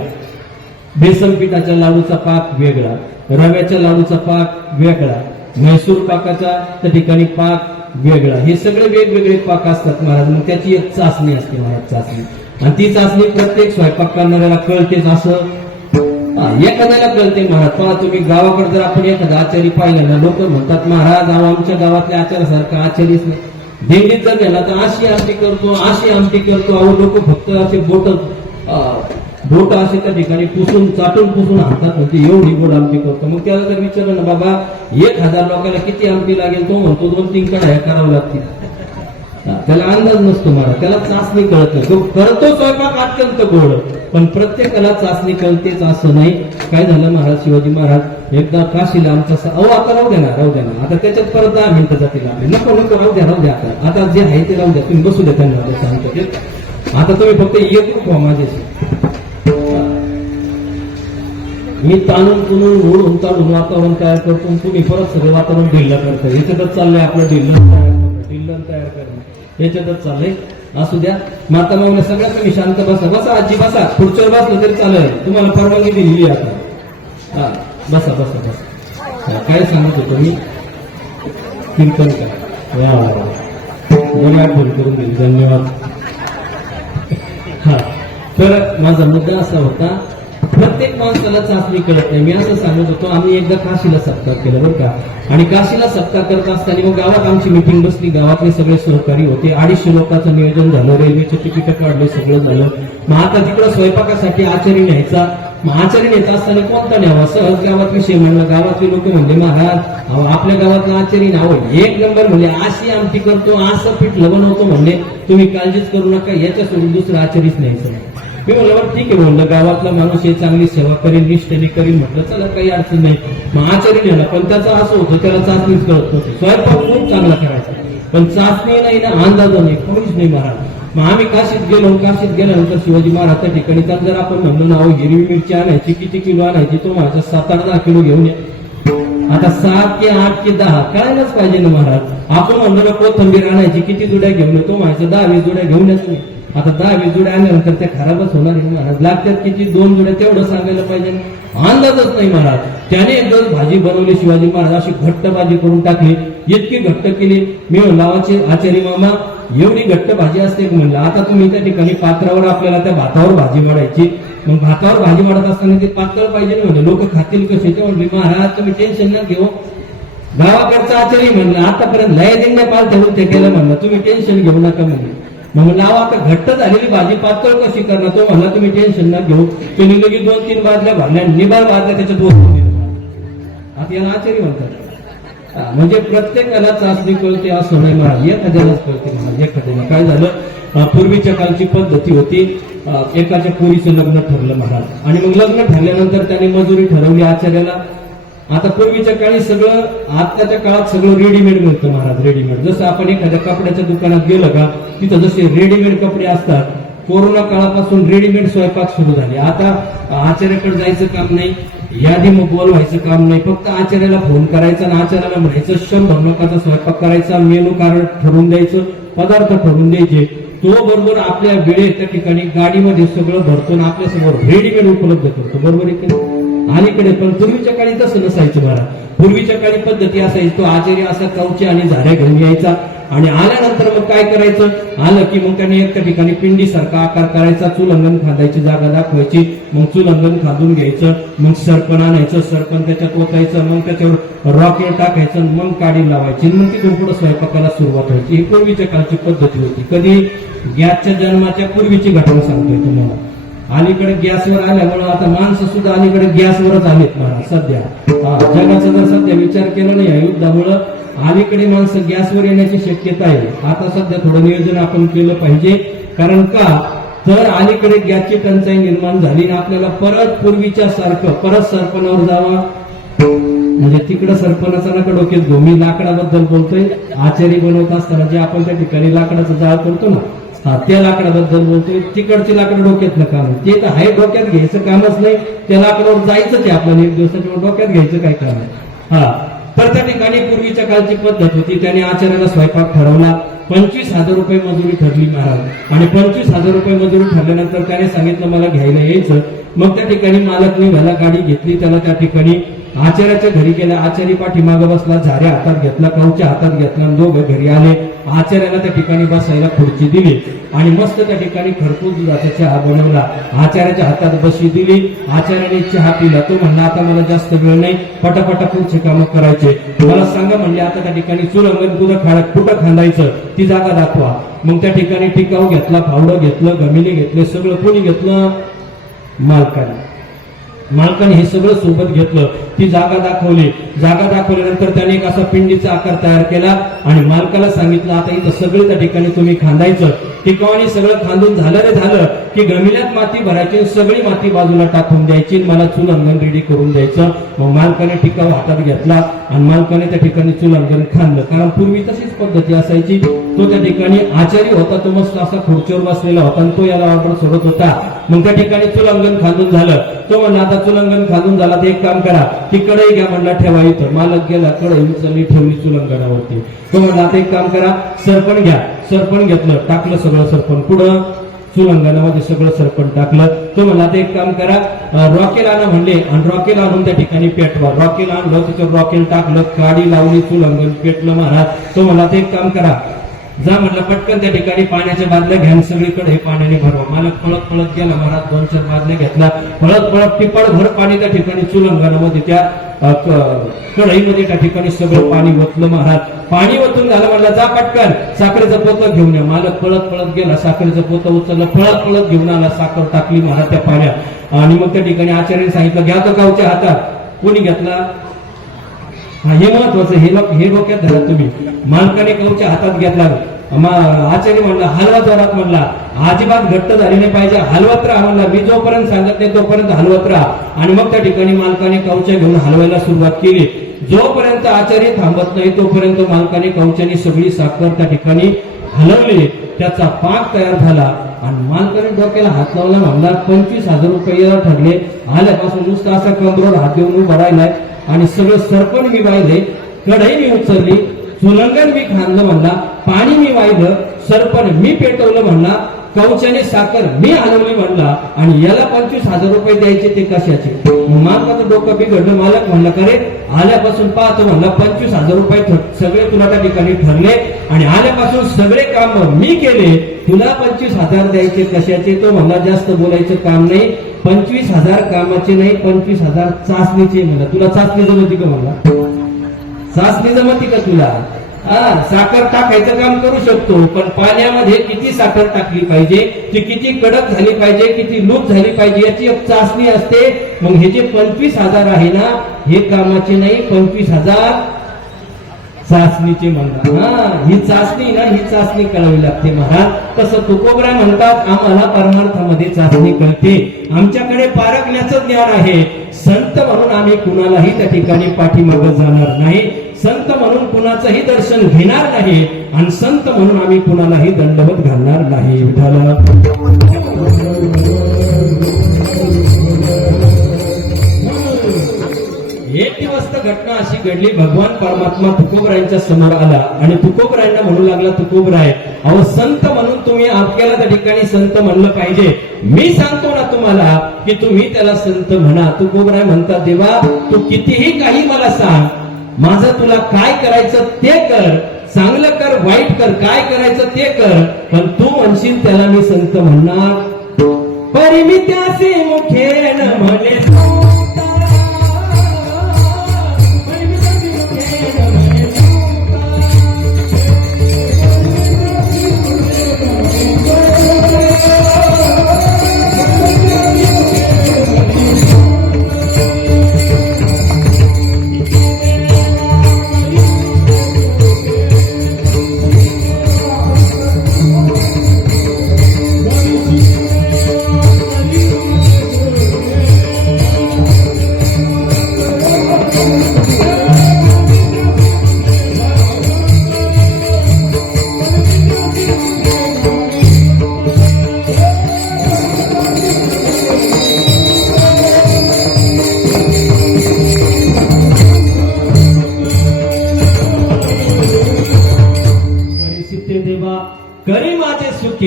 बेसन पिठाच्या लाडूचा पाक वेगळा, रव्याच्या लाडूचा पाक वेगळा, म्हैसूर पाकाचा त्या ठिकाणी पाक वेगळा. हे सगळे वेगवेगळे पाक असतात महाराज. मग त्याची एक चाचणी असते महाराज, चाचणी. आणि ती चाचणी प्रत्येक स्वयंपाक करणाऱ्याला कळतेच असं एखाद्याला कळते महाराज. पहा तुम्ही गावाकडे जर आपण एखादा आचारी पाहिलं ना, लोक म्हणतात महाराज अहो आमच्या गावातल्या आचार्यासारखा आचारीच नाही. दिंडीत जर गेला तर अशी आमटी करतो, अशी आमटी करतो. अहो लोक फक्त असे बोट असे त्या ठिकाणी पुसून चाटून पुसून हातात म्हणजे एवढी गोड आमटी करतो. मग त्याला जर विचारलं ना बाबा 1000 लोकांना किती आमटी लागेल, तो म्हणतो 2-3 कढ्या करावं लागतील. त्याला अंदाज नसतो महाराज, त्याला चाचणी कळत नाही. तो करतो स्वयंपाक अत्यंत गोड, पण प्रत्येकाला चाचणी कळतेच असं नाही. काय झालं महाराज, शिवाजी महाराज एकदा काशीला आमचा आता राहू द्या ना, आता त्याच्यात परत 10 मिनिटं जातील आपले. नको राहू द्या आता जे आहे ते राहू द्या, तुम्ही बसू द्या त्यांना सांगतो. आता तुम्ही फक्त येत व्हा माझ्याशी. मी ताणून तुणून ओढून ताणून वातावरण तयार करतो, तुम्ही परत सगळं वातावरण ढिल्लं करताय. याच्यातच चाललंय आपलं ढिल्लन तयार करणं, याच्यातच चाललंय. असू द्या माता माऊला सगळ्या तुम्ही शांत बसा आजी बसा. खुर्चीवर बसलं तरी चालेल, तुम्हाला परवानगी दिलेली आता. हा बसा. काय सांगत होतो मी, कीर्तन करा. दोन आठवण करून दिली, धन्यवाद. हा तर माझा मुद्दा असा होता, प्रत्येक माणसाला चाचणी कळत नाही. मी असं सांगत होतो, आम्ही एकदा काशीला सप्ताह केलं बरं का. आणि काशीला सप्ताह करत असताना मग गावात आमची मिटिंग बसली, गावातले सगळे सहकारी होते. 250 लोकांचं नियोजन झालं, रेल्वेचे तिकीट काढले, सगळं झालं. मग आता तिकडं स्वयंपाकासाठी आचारी न्यायचा. मग आचारी न्यायचा असताना कोणता न्यावा, सहज गावात विषय म्हणलं. गावातले लोक म्हणले महाराज आपल्या गावातला आचारी नाव 1 नंबर म्हणले, अशी आमटी करतो, असं पिठलं बनवतो म्हणले, तुम्ही काळजीच करू नका, याच्यासोबत दुसरं आचारीच न्यायचं. मी म्हणलं बरं ठीक आहे, म्हणलं गावातला माणूस हे चांगली सेवा करेल, निष्ठेने करील, म्हटलं चला काही अडचण नाही. मग आचार्य नेला, पण त्याचं असं होतं त्याला चाचणीच करत नव्हती. स्वयंपाक खूप चांगला करायचा, पण चाचणी नाही ना, अंदाज नाही, कोणीच नाही महाराज. मग आम्ही काशीत गेल्यानंतर शिवाजी महाराज त्या ठिकाणी जर आपण म्हणलो ना हिरवी मिरची आणायची, किती किलो आणायची, तो माझ्या 7-8-10 किलो घेऊन ये. आता 7 की 8 की 10 कळायलाच पाहिजे ना महाराज. आपण म्हणलो ना कोथिंबीर आणायची, किती जुड्या घेऊन येतो, माझ्या 10-20 जुड्या घेऊन येतो. आता 10-20 जुड्या आणल्यानंतर त्या खराबच होणार आहे महाराज. लागतात किती 2 जुड्या, तेवढं सांगायला पाहिजे. अंदाजच नाही महाराज. त्याने एकदा भाजी बनवली शिवाजी महाराज, अशी घट्ट भाजी करून टाकली, इतकी घट्ट केली. मी लावाचे आचारी मामा एवढी घट्ट भाजी असते म्हणलं. आता तुम्ही त्या ठिकाणी पात्रावर आपल्याला त्या भातावर भाजी वाढायची. मग भातावर भाजी वाढत असताना ते पातळ पाहिजे म्हणजे लोक खातील कसे. ते म्हणले महाराज तुम्ही टेन्शन न घेऊ, गावाकडचा आचारी म्हणलं आतापर्यंत लय दिंड्या पालथ्यावर ते केलं म्हणलं, तुम्ही टेन्शन घेऊ नका म्हणले. मग लावा आता घट्ट झालेली भाजी पातळ कशी करणार, तो म्हणला तुम्ही टेन्शन न घेऊ. त्यांनी लगेच 2-3 बादल्या भरल्या, निबार बादल्या त्याच्यात ओतून दिल्या. आता याला आचारी म्हणतात. म्हणजे प्रत्येकाला चाचणी कळते असं नाही महाराज, एखाद्यालाच कळते महाराज. एखाद्याला काय झालं, पूर्वीच्या कालची पद्धती होती, एकाच्या पोरीचं लग्न ठरलं महाराज. आणि मग लग्न ठरल्यानंतर त्याने मजुरी ठरवली आचार्याला. आता पूर्वीच्या काळी सगळं, आताच्या काळात सगळं रेडीमेड मिळतं महाराज. रेडीमेड जसं आपण एखाद्या कपड्याच्या दुकानात गेलं का, तिथं जसे रेडीमेड कपडे असतात. कोरोना काळापासून रेडीमेड स्वयंपाक सुरू झाले. आता आचार्याकडे जायचं काम नाही, यादी मग बोलवायचं काम नाही, फक्त आचार्याला फोन करायचा आणि आचार्याला म्हणायचं 100 लोकांचा स्वयंपाक करायचा, मेनू कार्ड ठरवून द्यायचं, पदार्थ ठरवून द्यायचे. तो बरोबर आपल्या वेळेत त्या ठिकाणी गाडीमध्ये सगळं भरतो आणि आपल्यासमोर रेडीमेड उपलब्ध करतो. बरोबर आहे की अलीकडे. पण पूर्वीच्या काळी तसं नसायचं महाराज. पूर्वीच्या काळी पद्धती असायची, तो आचार्य असा कवचे आणि झाऱ्या घेऊन यायचा आणि आल्यानंतर मग काय करायचं, आलं की मग त्याने एका ठिकाणी पिंडी सारखा आकार करायचा, चुलंगण खांदायची जागा दाखवायची, मग चुलंगण खांदून घ्यायचं, मग सरपण आणायचं, सरपण त्याच्यात ओतायचं, मग त्याच्यावर रॉकेट टाकायचं, मग काडी लावायची, मग तिथून पुढे स्वयंपाकाला सुरुवात व्हायची. ही पूर्वीच्या काळची पद्धती होती. कधी गॅसच्या जन्माच्या पूर्वीची घटना सांगतोय तुम्हाला. अलीकडे गॅसवर आल्यामुळे आता माणसं सुद्धा अलीकडे गॅसवरच आलेत महाराज सध्या. जगाचा जर सध्या विचार केला नाही या युद्धामुळं, अलीकडे माणसं गॅसवर येण्याची शक्यता आहे. आता सध्या थोडं नियोजन आपण केलं पाहिजे. कारण का तर अलीकडे गॅसची टंचाई निर्माण झाली आणि आपल्याला परत पूर्वीच्या सारखं परत सरपणावर जावा, म्हणजे तिकडं सरपणाचा नका डोक्यात घेऊ. मी लाकडाबद्दल बोलतोय. आचारी बनवत असताना जे आपण त्या ठिकाणी लाकडाचं जाळ करतो ना, त्या लाकडाबद्दल बोलतोय. तिकडची लाकडं डोक्यात नका, ते तर आहे डोक्यात घ्यायचं कामच नाही. त्या लाकडावर जायचंच आहे आपल्याला एक दिवसाच्या, डोक्यात घ्यायचं काय काम आहे. हा तर त्या ठिकाणी पूर्वीच्या काळची पद्धत होती, त्याने आचार्याला स्वयंपाक ठरवला, 25,000 रुपये मजुरी ठरली महाराज. आणि 25,000 रुपये मजुरी ठरल्यानंतर त्याने सांगितलं मला घ्यायला यायचं. मग त्या ठिकाणी मालकने व्याला गाडी घेतली, त्याला त्या ठिकाणी आचार्याच्या घरी गेला. आचार्य पाठीमागे बसला, झाऱ्या हातात घेतला, कवच्या हातात घेतला, दोघं घरी आले. आचार्याला त्या ठिकाणी बसायला खुर्ची दिली आणि मस्त त्या ठिकाणी खरपूस दुधाचा चहा बनवला, आचार्याच्या हातात बशी दिली. आचार्याने चहा पिला. तो म्हणला आता मला जास्त वेळ नाही, पटापटा पुढचे कामं करायचे, मला सांगा म्हणले आता त्या ठिकाणी चूल अंगण कुठं खांदायचं ती जागा दाखवा. मग त्या ठिकाणी टिकाऊ घेतला, फावडं घेतलं, गमिले घेतले, सगळं कोणी घेतलं? मालकाने हे सगळं सोबत घेतलं, ती जागा दाखवली. जागा दाखवल्यानंतर त्याने एक असा पिंडीचा आकार तयार केला आणि मालकाला सांगितलं आता इथं सगळं त्या ठिकाणी तुम्ही खांदायचं. टिकावाने सगळं खांदून झालं रे झालं की गमिल्यात माती भरायची, सगळी माती बाजूला टाकून द्यायची, मला चूल अंगण रेडी करून द्यायचं. मग मालकाने टिकाव हातात घेतला आणि मालकाने त्या ठिकाणी चूल अंगण खांदलं, कारण पूर्वी तशीच पद्धती असायची. तो त्या ठिकाणी आचारी होता, तो मस्त असा खुर्चीवर बसलेला होता आणि तो याला ऑर्डर सोडत होता. मग त्या ठिकाणी चूल अंगण खांदून झालं. तो म्हणला आता चूल अंगण खांदून झाला तर एक काम करा, ती कढई घ्या म्हणला ठेवा इथं. मालक गेला, कढई उचलली ठेवली चूल अंगणावरती. तो म्हणला आता एक काम करा, सरपण घ्या. सरपण घेतलं, टाकलं सगळं सरपण पुढं चूल अंगणामध्ये सगळं सरपण टाकलं. तो म्हणला आता एक काम करा, रॉकेल आणा म्हणले आणि रॉकेल आणून त्या ठिकाणी पेटवा. रॉकेल आणलं, त्याच्यावर रॉकेल टाकलं, काडी लावली, चूल अंगण पेटलं महाराज. तो म्हणला आता एक काम करा, जा म्हटलं पटकन त्या ठिकाणी पाण्याच्या बादल्या घ्या, सगळीकडे हे पाण्याने भरवा. मालक पळत पळत गेला महाराज, 2-4 बादल्या घेतला, पळत पळत टिपळ भर पाणी त्या ठिकाणी चूल अंगणामध्ये त्या कढईमध्ये त्या ठिकाणी सगळं पाणी ओतलं महाराज. पाणी ओतून झालं म्हणलं जा पटकन साखरेचं पोतं घेऊन या. मालक पळत पळत गेला, साखरेचं पोतं उचललं, पळत पळत घेऊन आला, साखर टाकली महाराज त्या पाण्यात. आणि मग त्या ठिकाणी आचार्याने सांगितलं घ्या तो गावच्या हातात. कोणी घेतला? हे महत्वाचं, हे डोक्यात धरा तुम्ही. मालकाने कवच्या हातात घेतला. आचार्य म्हणला हलवा जोरात, म्हणला अजिबात घट्ट झाली नाही पाहिजे, हलवत राहा म्हणला, मी जोपर्यंत सांगत नाही तोपर्यंत हलवत राहा. आणि मग त्या ठिकाणी मालकाने कवच्या घेऊन हलवायला सुरुवात केली. जोपर्यंत आचार्य थांबत नाही तोपर्यंत मालकाने कवच्याने सगळी साखर त्या ठिकाणी हलवली, त्याचा पाक तयार झाला. आणि मालकाने डोक्याला हात लावला, म्हणला 25,000 रुपये ठरले. आल्यापासून नुसतं असा कमरोड हात देऊन उभा राहिलाय आणि सगळं सरपण मी वाहिले, कढई मी उचलली, चुलंगण मी खांदलं म्हणला, पाणी मी वाहिलं, सरपण मी पेटवलं म्हणला, कवच्याने साखर मी हलवली म्हणला. आणि याला 25,000 रुपये द्यायचे ते कशाचे? मालकाचं डोकं बिघडलं. मालक म्हणला का रे आल्यापासून पाहतो म्हणला 25,000 रुपये सगळे तुला त्या ठिकाणी ठरले आणि आल्यापासून सगळे काम मी केले, तुला 25,000 द्यायचे कशाचे? तो म्हणला जास्त बोलायचं काम नाही, 25,000 कामाचे नाही, 25,000 चाचणीचे. म्हणला तुला चाचणी जमती का? म्हणला चाचणी जमती का तुला? साखर टाकायचं काम करू शकतो, पण पाण्यामध्ये किती साखर टाकली पाहिजे, ती किती कडक झाली पाहिजे, किती लूप झाली पाहिजे, याची एक चाचणी असते. मग हे जे 25,000 आहे ना, हे कामाचे नाही, 25,000 चाचणीचे म्हणतात. ही चाचणी ना, ही चाचणी कळावी लागते महाराज. तसं तुकोबरा म्हणतात आम्हाला परमार्थामध्ये चाचणी कळते, आमच्याकडे पारखण्याचं ज्ञान आहे. संत म्हणून आम्ही कुणालाही त्या ठिकाणी पाठीमागे जाणार नाही, संत म्हणून कुणाचंही दर्शन घेणार नाही आणि संत म्हणून आम्ही कुणालाही दंडवत घालणार नाही. विठाला एक दिवस तर घटना अशी घडली, भगवान परमात्मा तुकोबरायांच्या समोर आला आणि तुकोबरायांना म्हणू लागला, तुकोबराय अहो संत म्हणून तुम्ही आपल्याला त्या ठिकाणी संत म्हणलं पाहिजे. मी सांगतो ना तुम्हाला की तुम्ही त्याला संत म्हणा. तुकोबराय म्हणतात देवा तू कितीही काही मला सांग, माझं तुला काय करायचं ते कर, चांगलं कर वाईट कर, काय करायचं ते कर, पण तू म्हणशील त्याला मी संत म्हणणार. परिमी त्याचे मुखेन म्हणे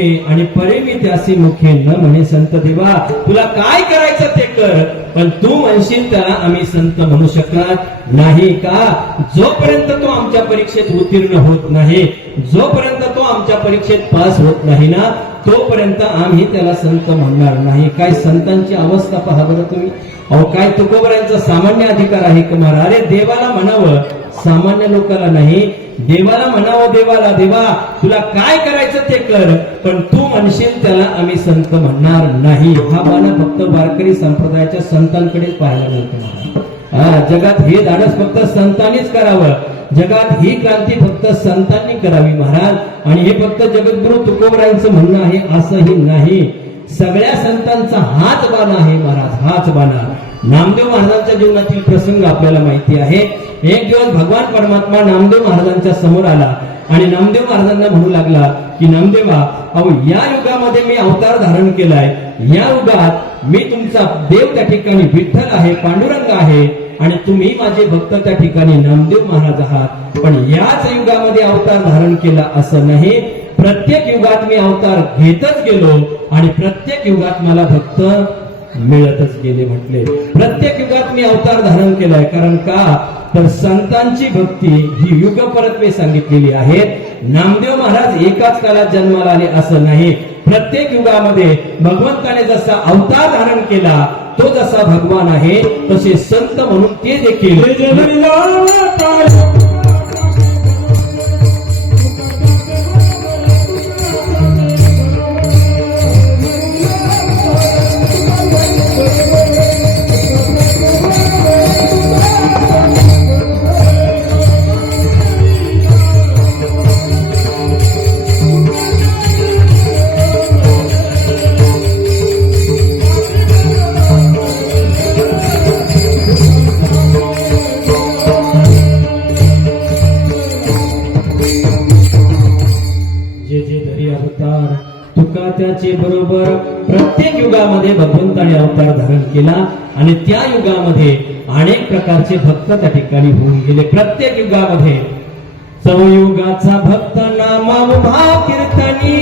मुखे आणि परे मी त्यासी मुखे न म्हणे संत देवा तुला काय करायचं ते कर पण तू म्हणशील त्याला आम्ही संत म्हणू शकत नाही का जोपर्यंत तो आमच्या परीक्षेत उत्तीर्ण होत नाही जोपर्यंत तो आमच्या परीक्षेत पास होत नाही ना तोपर्यंत आम्ही त्याला संत म्हणणार नाही. काय संतांची अवस्था पहा बरं तुम्ही. अहो काय तुकोबरांचा सामान्य अधिकार आहे का महाराज. अरे देवाला म्हणावं सामान्य लोकांना नाही. देवाला म्हणावं देवाला देवा तुला काय करायचं ते कर पण तू म्हणशील त्याला आम्ही संत म्हणणार नाही. हा बाणा फक्त वारकरी संप्रदायाच्या संतांकडेच पाहायला मिळतो. जगात हे धाडस फक्त संतांनीच करावं. जगात ही क्रांती फक्त संतांनी करावी महाराज. आणि हे फक्त जगद्गुरु तुकोबरायांचं म्हणणं आहे असंही नाही. सगळ्या संतांचा हाच बाणा आहे महाराज हाच बाणा. नामदेव महाराजांच्या जीवनातील प्रसंग आपल्याला माहिती आहे. एक दिवस भगवान परमात्मा नामदेव महाराजांच्या समोर आला आणि नामदेव महाराजांना म्हणू लागला की नामदेवा अहो या युगामध्ये मी अवतार धारण केलाय. या युगात मी तुमचा देव त्या ठिकाणी विठ्ठल आहे पांडुरंग आहे आणि तुम्ही माझे भक्त त्या ठिकाणी नामदेव महाराज आहात. पण याच युगामध्ये अवतार धारण केला असं नाही. प्रत्येक युगात मी अवतार घेतच गेलो आणि प्रत्येक युगात मला भक्त मिळतच गेले म्हटले. प्रत्येक युगात मी अवतार धारण केलाय कारण का तर संतांची भक्ती ही युग परत्वे सांगितलेली आहे. नामदेव महाराज एकाच काळात जन्माला आले असं नाही. प्रत्येक युगामध्ये भगवंताने जसा अवतार धारण केला तो जसा भगवान आहे तसे संत म्हणून ते देखील तुका त्याचे बरोबर प्रत्येक युगामध्ये भगवंताने अवतार धारण केला आणि त्या युगामध्ये अनेक प्रकारचे भक्त त्या ठिकाणी होऊन गेले. प्रत्येक युगामध्ये चौयुगाचा भक्त नामा उभा कीर्तनी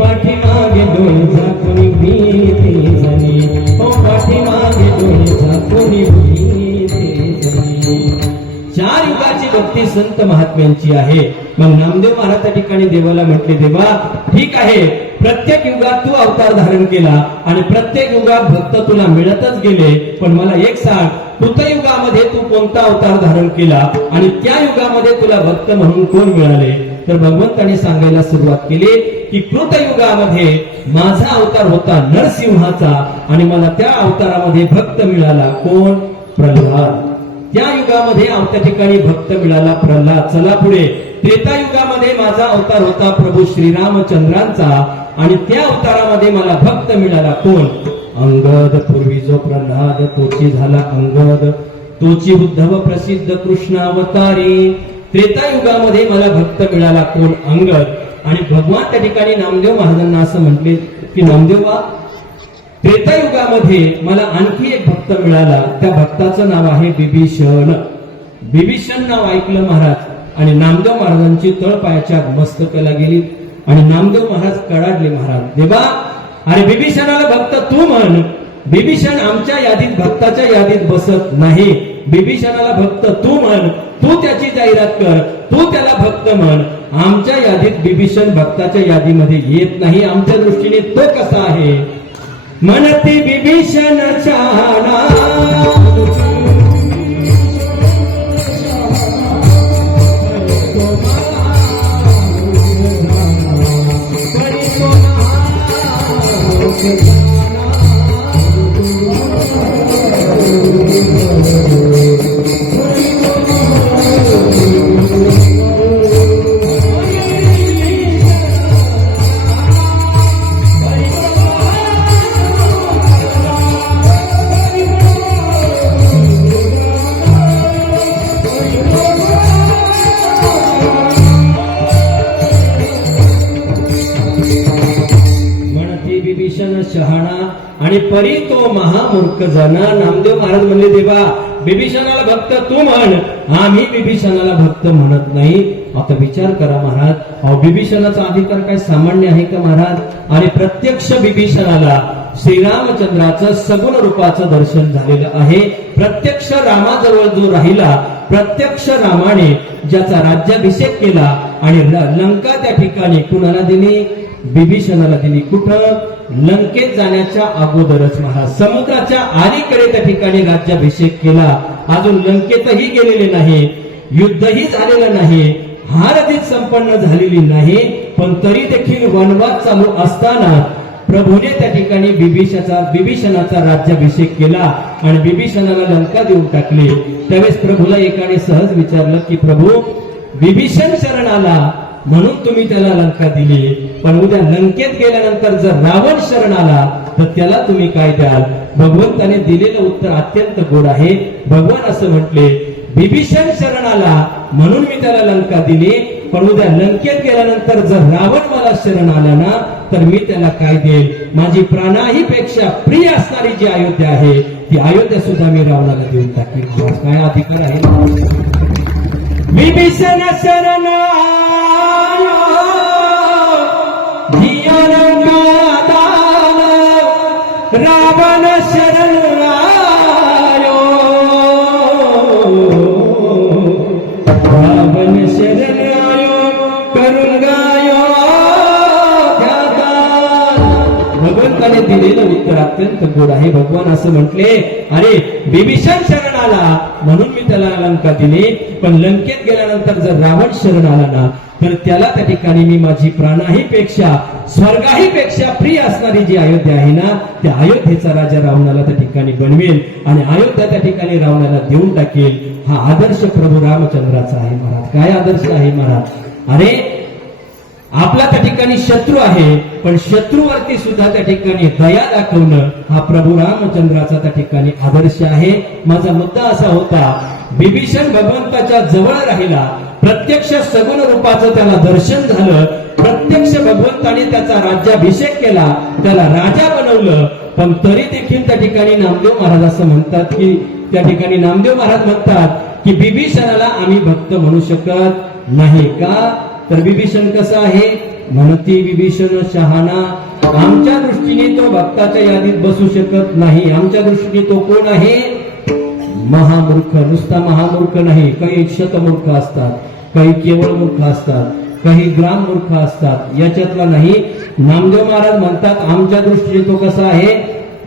पाठीमागे डोळे झाकून भीती झाली पाठीमागे डोळे झाकून भीती झाली. चार युगाची भक्ती संत महात्म्यांची आहे. मग नामदेव महाराज त्या ठिकाणी देवाला म्हटले देवा ठीक आहे प्रत्येक युगात तू अवतार धारण केला आणि प्रत्येक युगात भक्त तुला मिळतच गेले पण मला एक सांग कृतयुगामध्ये तू कोणता अवतार धारण केला आणि त्या युगामध्ये तुला भक्त म्हणून कोण मिळाले. तर भगवंताने सांगायला सुरुवात केली की कृतयुगामध्ये माझा अवतार होता नरसिंहाचा आणि मला त्या अवतारामध्ये भक्त मिळाला कोण प्रल्हाद. त्या युगामध्ये त्या ठिकाणी भक्त मिळाला प्रल्हाद. चला पुढे त्रेतायुगामध्ये माझा अवतार होता प्रभू श्रीरामचंद्रांचा आणि त्या अवतारामध्ये मला भक्त मिळाला कोण अंगद. पूर्वी जो प्रल्हाद तोची झाला अंगद तोची उद्धव प्रसिद्ध कृष्ण अवतारी. त्रेतायुगामध्ये मला भक्त मिळाला कोण अंगद. आणि भगवान त्या ठिकाणी नामदेव महाराजांना असं म्हटले की नामदेवा त्रेतायुगामध्ये मला आणखी एक भक्त मिळाला त्या भक्ताचं नाव आहे बिभीषण. बिभीषण नाव ऐकलं महाराज आणि नामदेव महाराजांची तळपायाच्या मस्तकाला गेली आणि नामदेव महाराज कडाडले. महाराज देवा अरे बिभीषणाला भक्त तू म्हण. बिभीषण आमच्या यादीत भक्ताच्या यादीत बसत नाही. बिभीषणाला भक्त तू म्हण तू त्याची जाहिरात कर तू त्याला भक्त म्हण. आमच्या यादीत बिभीषण भक्ताच्या यादीमध्ये येत नाही. आमच्या दृष्टीने तो कसा आहे म्हणती बिभीषणाच्या शहाणा आणि परी तो महामूर्ख जना. नामदेव महाराज म्हणले देवा बिभीषणाला भक्त तू म्हण आम्ही बिभीषणाला भक्त म्हणत नाही. आता विचार करा महाराज, अहो बिभीषणाचा अधिकार काय सामान्य आहे का महाराज? आणि प्रत्यक्ष बिभीषणाला श्रीरामचंद्राचं सगुण रूपाचं दर्शन झालेलं आहे. प्रत्यक्ष रामाजवळ जो राहिला, प्रत्यक्ष रामाने ज्याचा राज्याभिषेक केला आणि लंका त्या ठिकाणी कुणाला दिली? बिभीषणाला दिली. कुठं? लंकेत जाण्याच्या अगोदरच महाराज. समुद्राच्या अलीकडे त्या ठिकाणी राज्याभिषेक केला. अजून लंकेतही गेलेले नाही, युद्धही झालेलं नाही, हारजीत संपन्न झालेली नाही, पण तरी देखील वनवास चालू असताना प्रभूने त्या ठिकाणी बिभीषणाचा राज्याभिषेक केला आणि बिभीषणाला लंका देऊन टाकली. त्यावेळेस प्रभूला एकाने सहज विचारलं की प्रभू, बिभीषण शरण आला म्हणून तुम्ही त्याला लंका दिली, पण उद्या लंकेत गेल्यानंतर जर रावण शरण आला तर त्याला तुम्ही काय द्याल? भगवंताने दिलेलं उत्तर अत्यंत गोड आहे. भगवान असं म्हटले, बिभीषण शरण आला म्हणून मी त्याला लंका दिली, पण उद्या लंकेत गेल्यानंतर जर रावण मला शरण आला ना तर मी त्याला काय देईल? माझी प्राणाही पेक्षा प्रिय असणारी जी अयोध्या आहे ती अयोध्या सुद्धा मी रावणाला देऊन टाकेल. काय अधिकार आहे? विभीषण शरण रावण शरण रावण शरण करुंगायो. भगवंताने दिलेलं उत्तर अत्यंत गोड आहे. भगवान असं म्हटले, अरे बिभीषण शरण आला म्हणून मी त्याला लंका दिली, पण लंकेत गेल्यानंतर जर रावण शरण आला ना तर त्याला त्या ठिकाणी मी माझी प्राणाही पेक्षा स्वर्गाही पेक्षा प्रिय असणारी जी अयोध्या आहे ना त्या अयोध्येचा राजा रावणाला त्या ठिकाणी बनवेल आणि अयोध्या त्या ठिकाणी रावणाला देऊन टाकेल. हा आदर्श प्रभू रामचंद्राचा आहे महाराज. काय आदर्श आहे महाराज? अरे आपला त्या ठिकाणी शत्रू आहे, पण शत्रूवरती सुद्धा त्या ठिकाणी दया दाखवणं हा प्रभू रामचंद्राचा त्या ठिकाणी आदर्श आहे. माझा मुद्दा असा होता, बिभीषण भगवंताच्या जवळ राहिला, प्रत्यक्ष सगुण रूपाचं त्याला दर्शन झालं, प्रत्यक्ष भगवंताने त्याचा राज्याभिषेक केला, त्याला राजा बनवलं, पण तरी देखील त्या ठिकाणी नामदेव महाराज असं म्हणतात की त्या ठिकाणी नामदेव महाराज म्हणतात की बिभीषणाला आम्ही भक्त म्हणू शकत नाही. का? तर बिभीषण कसा आहे? म्हणती बिभीषण शहाणा, आमच्या दृष्टीने तो भक्ताच्या यादीत बसू शकत नाही. आमच्या दृष्टीने तो कोण आहे? महामूर्ख. नुसता महामूर्ख नाही, काही शतमूर्ख असतात, काही केवळ मूर्ख असतात, काही ग्राम मूर्ख असतात, याच्यातला नाही. नामदेव महाराज म्हणतात आमच्या दृष्टीने तो कसा आहे?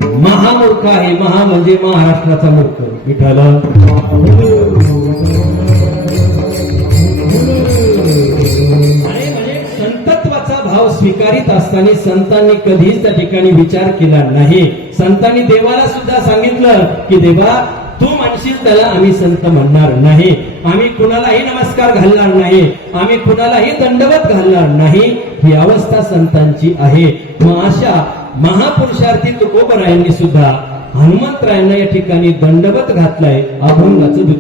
महामूर्ख आहे. महा म्हणजे महाराष्ट्राचा मूर्ख. विठ्ठल भाव स्वीकारित असताना संतांनी कधीच त्या ठिकाणी विचार केला नाही. संतांनी देवाला सुद्धा सांगितलं की देवा तू म्हणशील त्याला आम्ही संत म्हणणार नाही, आम्ही कुणालाही नमस्कार घालणार नाही, आम्ही कुणालाही दंडवत घालणार नाही. ही अवस्था संतांची आहे. मग अशा महापुरुषार्थी तुकोबरायांनी सुद्धा हनुमंतरायांना या ठिकाणी दंडवत घातलाय. अभंगाचं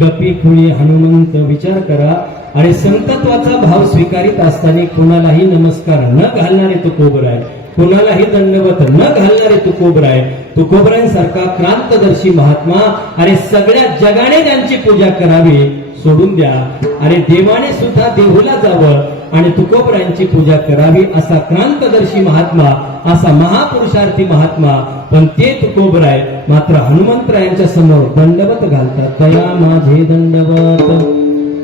कपी हनुमंत. विचार करा, आणि संतत्वाचा भाव स्वीकारित असताना कोणालाही नमस्कार न घालणारे तुकोबराय, कोणालाही दंडवत न घालणारे तुकोबराय, तुकोबरायांसारखा क्रांतदर्शी महात्मा. अरे सगळ्या जगाने त्यांची पूजा करावी सोडून द्या. अरे देवाने सुद्धा देहूला जावं, आणि तुकोबरायांची पूजा करावी असा क्रांतदर्शी महात्मा, असा महापुरुषार्थी महात्मा. पण ते तुकोबराय मात्र हनुमंतरायांच्या समोर दंडवत घालतात. तया माझे दंडवत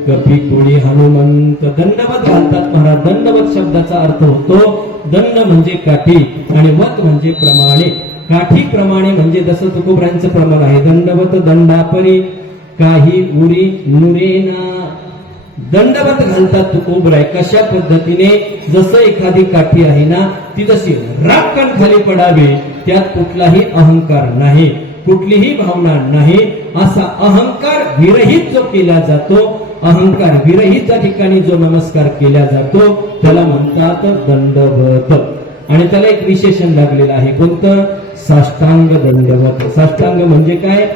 कपी कुळी हनुमंत. दंडवत घालतात महाराज. दंडवत शब्दाचा अर्थ होतो दंड म्हणजे काठी आणि वत म्हणजे प्रमाणे. काठी प्रमाणे म्हणजे जसं तुकोबरायांचं प्रमाण आहे. दंडवत दंडापरी काही उरी नुरेना. दंडवत घालतात तुकोबराय कशा पद्धतीने, जसं एखादी काठी आहे ना ती जशी राखण खाली पडावी, त्यात कुठलाही अहंकार नाही, कुठलीही भावना नाही, असा अहंकार विरहित जो केला जातो, अहंकार विरहित त्या ठिकाणी जो नमस्कार केला जातो त्याला म्हणतात दंडवत. आणि त्याला एक विशेषण लागलेलं आहे. कोणतं? साष्टांग दंडवत. साष्टांग म्हणजे काय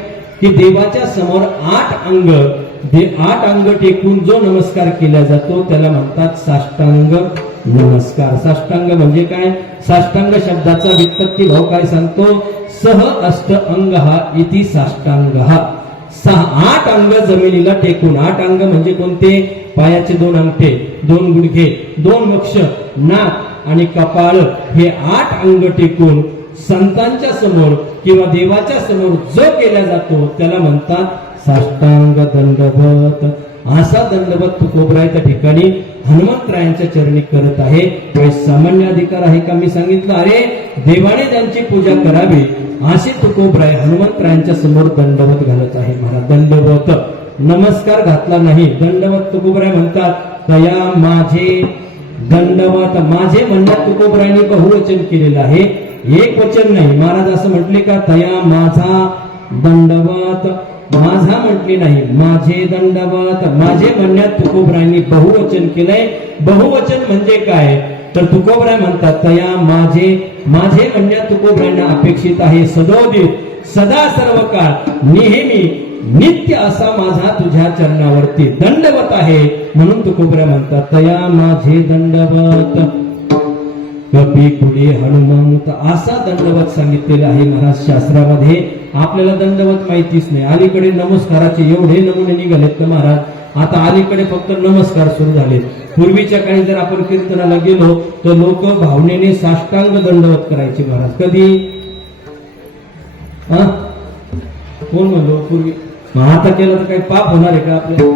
की देवाच्या समोर 8 अंग टेकून जो नमस्कार केला जातो त्याला म्हणतात साष्टांग नमस्कार. साष्टांग म्हणजे काय? साष्टांग शब्दाचा व्युत्पत्ती भाव काय सांगतो? सह अष्ट अंग हा इति साष्टांग. 8 अंग जमिनीला टेकून. 8 अंग म्हणजे कोणते? पायाचे 2 अंगठे, 2 गुडघे, 2 वक्ष, नाक आणि कपाळ हे 8 अंग टेकून संतांच्या समोर किंवा देवाच्या समोर जो केला जातो त्याला म्हणतात साष्टांग दंडवत. असा दंडवत तुकोबराय त्या ठिकाणी हनुमंतरायांच्या चरणी करत आहे. काही सामान्य अधिकार आहे का? मी सांगितलं अरे देवाने त्यांची पूजा करावी असे तुकोबराय हनुमंतरायांच्या समोर दंडवत घालत आहे. महाराज दंडवत नमस्कार घातला नाही. दंडवत तुकोबराय म्हणतात तया माझे दंडवत. माझे म्हणण्यात तुकोबरायांनी बहुवचन केलेलं आहे, एक वचन नाही. महाराज असं म्हटले का तया माझा दंडवत? माझा म्हटले नाही, माझे दंडवत. माझे म्हणण्यात तुकोबरायांनी बहुवचन केलंय. बहुवचन म्हणजे काय तर तुकोबराय म्हणतात तया माझे. माझे म्हणण्यात तुकोबरायांना अपेक्षित आहे सदोदित, सदा सर्व काळ, नेहमी नित्य असा माझा तुझ्या चरणावरती दंडवत आहे. म्हणून तुकोबराय म्हणतात तया माझे दंडवत कपी कुळी हनुमंत. असा दंडवत सांगितलेला आहे महाराज शास्त्रामध्ये. आपल्याला दंडवत माहितीच नाही. अलीकडे नमस्काराचे एवढे नमुने निघालेत ना महाराज. आता अलीकडे फक्त नमस्कार सुरू झाले. पूर्वीच्या काळी जर आपण कीर्तनाला गेलो तर लोक भावनेने साष्टांग दंडवत करायचे महाराज. कधी कोण म्हणलो पूर्वी? आता केलं तर काही पाप होणार आहे का आपल्या?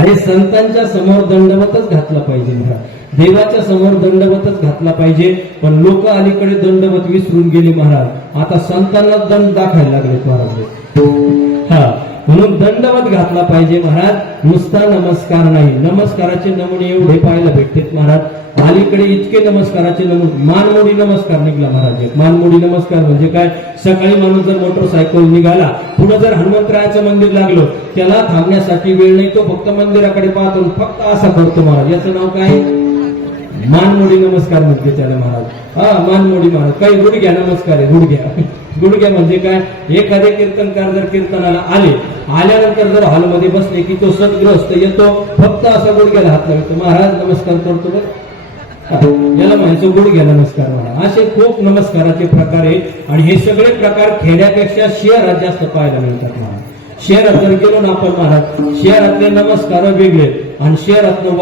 अरे संतांच्या समोर दंडवतच घातला पाहिजे महाराज. देवाच्या समोर दंडवतच घातला पाहिजे. पण लोक अलीकडे दंडवत विसरून गेले महाराज. आता संतांना दंड दाखायला लागलेत महाराज. हा म्हणून दंडवत घातला पाहिजे महाराज. नुसता नमस्कार नाही. नमस्काराचे नमुने एवढे पाहायला भेटतात महाराज. अलीकडे इतके नमस्काराचे नमुने. मानमोडी नमस्कार निघला महाराज. मानमोडी नमस्कार म्हणजे काय? सकाळी माणूस जर मोटरसायकल निघाला, पुढे जर हनुमंतरायाचं मंदिर लागलं, त्याला थांबण्यासाठी वेळ नाही. तो फक्त मंदिराकडे पाहतो, फक्त असा करतो महाराज. याचं नाव काय? मानमोडी नमस्कार म्हणते त्याला महाराज. हा मानमोडी महाराज. काही गुडघ्या नमस्कार आहे. गुडघ्या म्हणजे काय? एखादे कीर्तनकार जर कीर्तनाला आल्यानंतर जर हॉलमध्ये बसले की तो सद्ग्रस्त येतो, फक्त असा गुडघ्याला हात लावतो, महाराज नमस्कार करतो बघ, याला म्हणायचं गुडघ्या नमस्कार महाराज. असे खूप नमस्काराचे प्रकार आहेत. आणि हे सगळे प्रकार खेड्यापेक्षा शहरात जास्त पाहायला मिळतात महाराज. शहरात जर गेलो ना आपण महाराज, शहरातले नमस्कार वेगळे आणि शहरातलं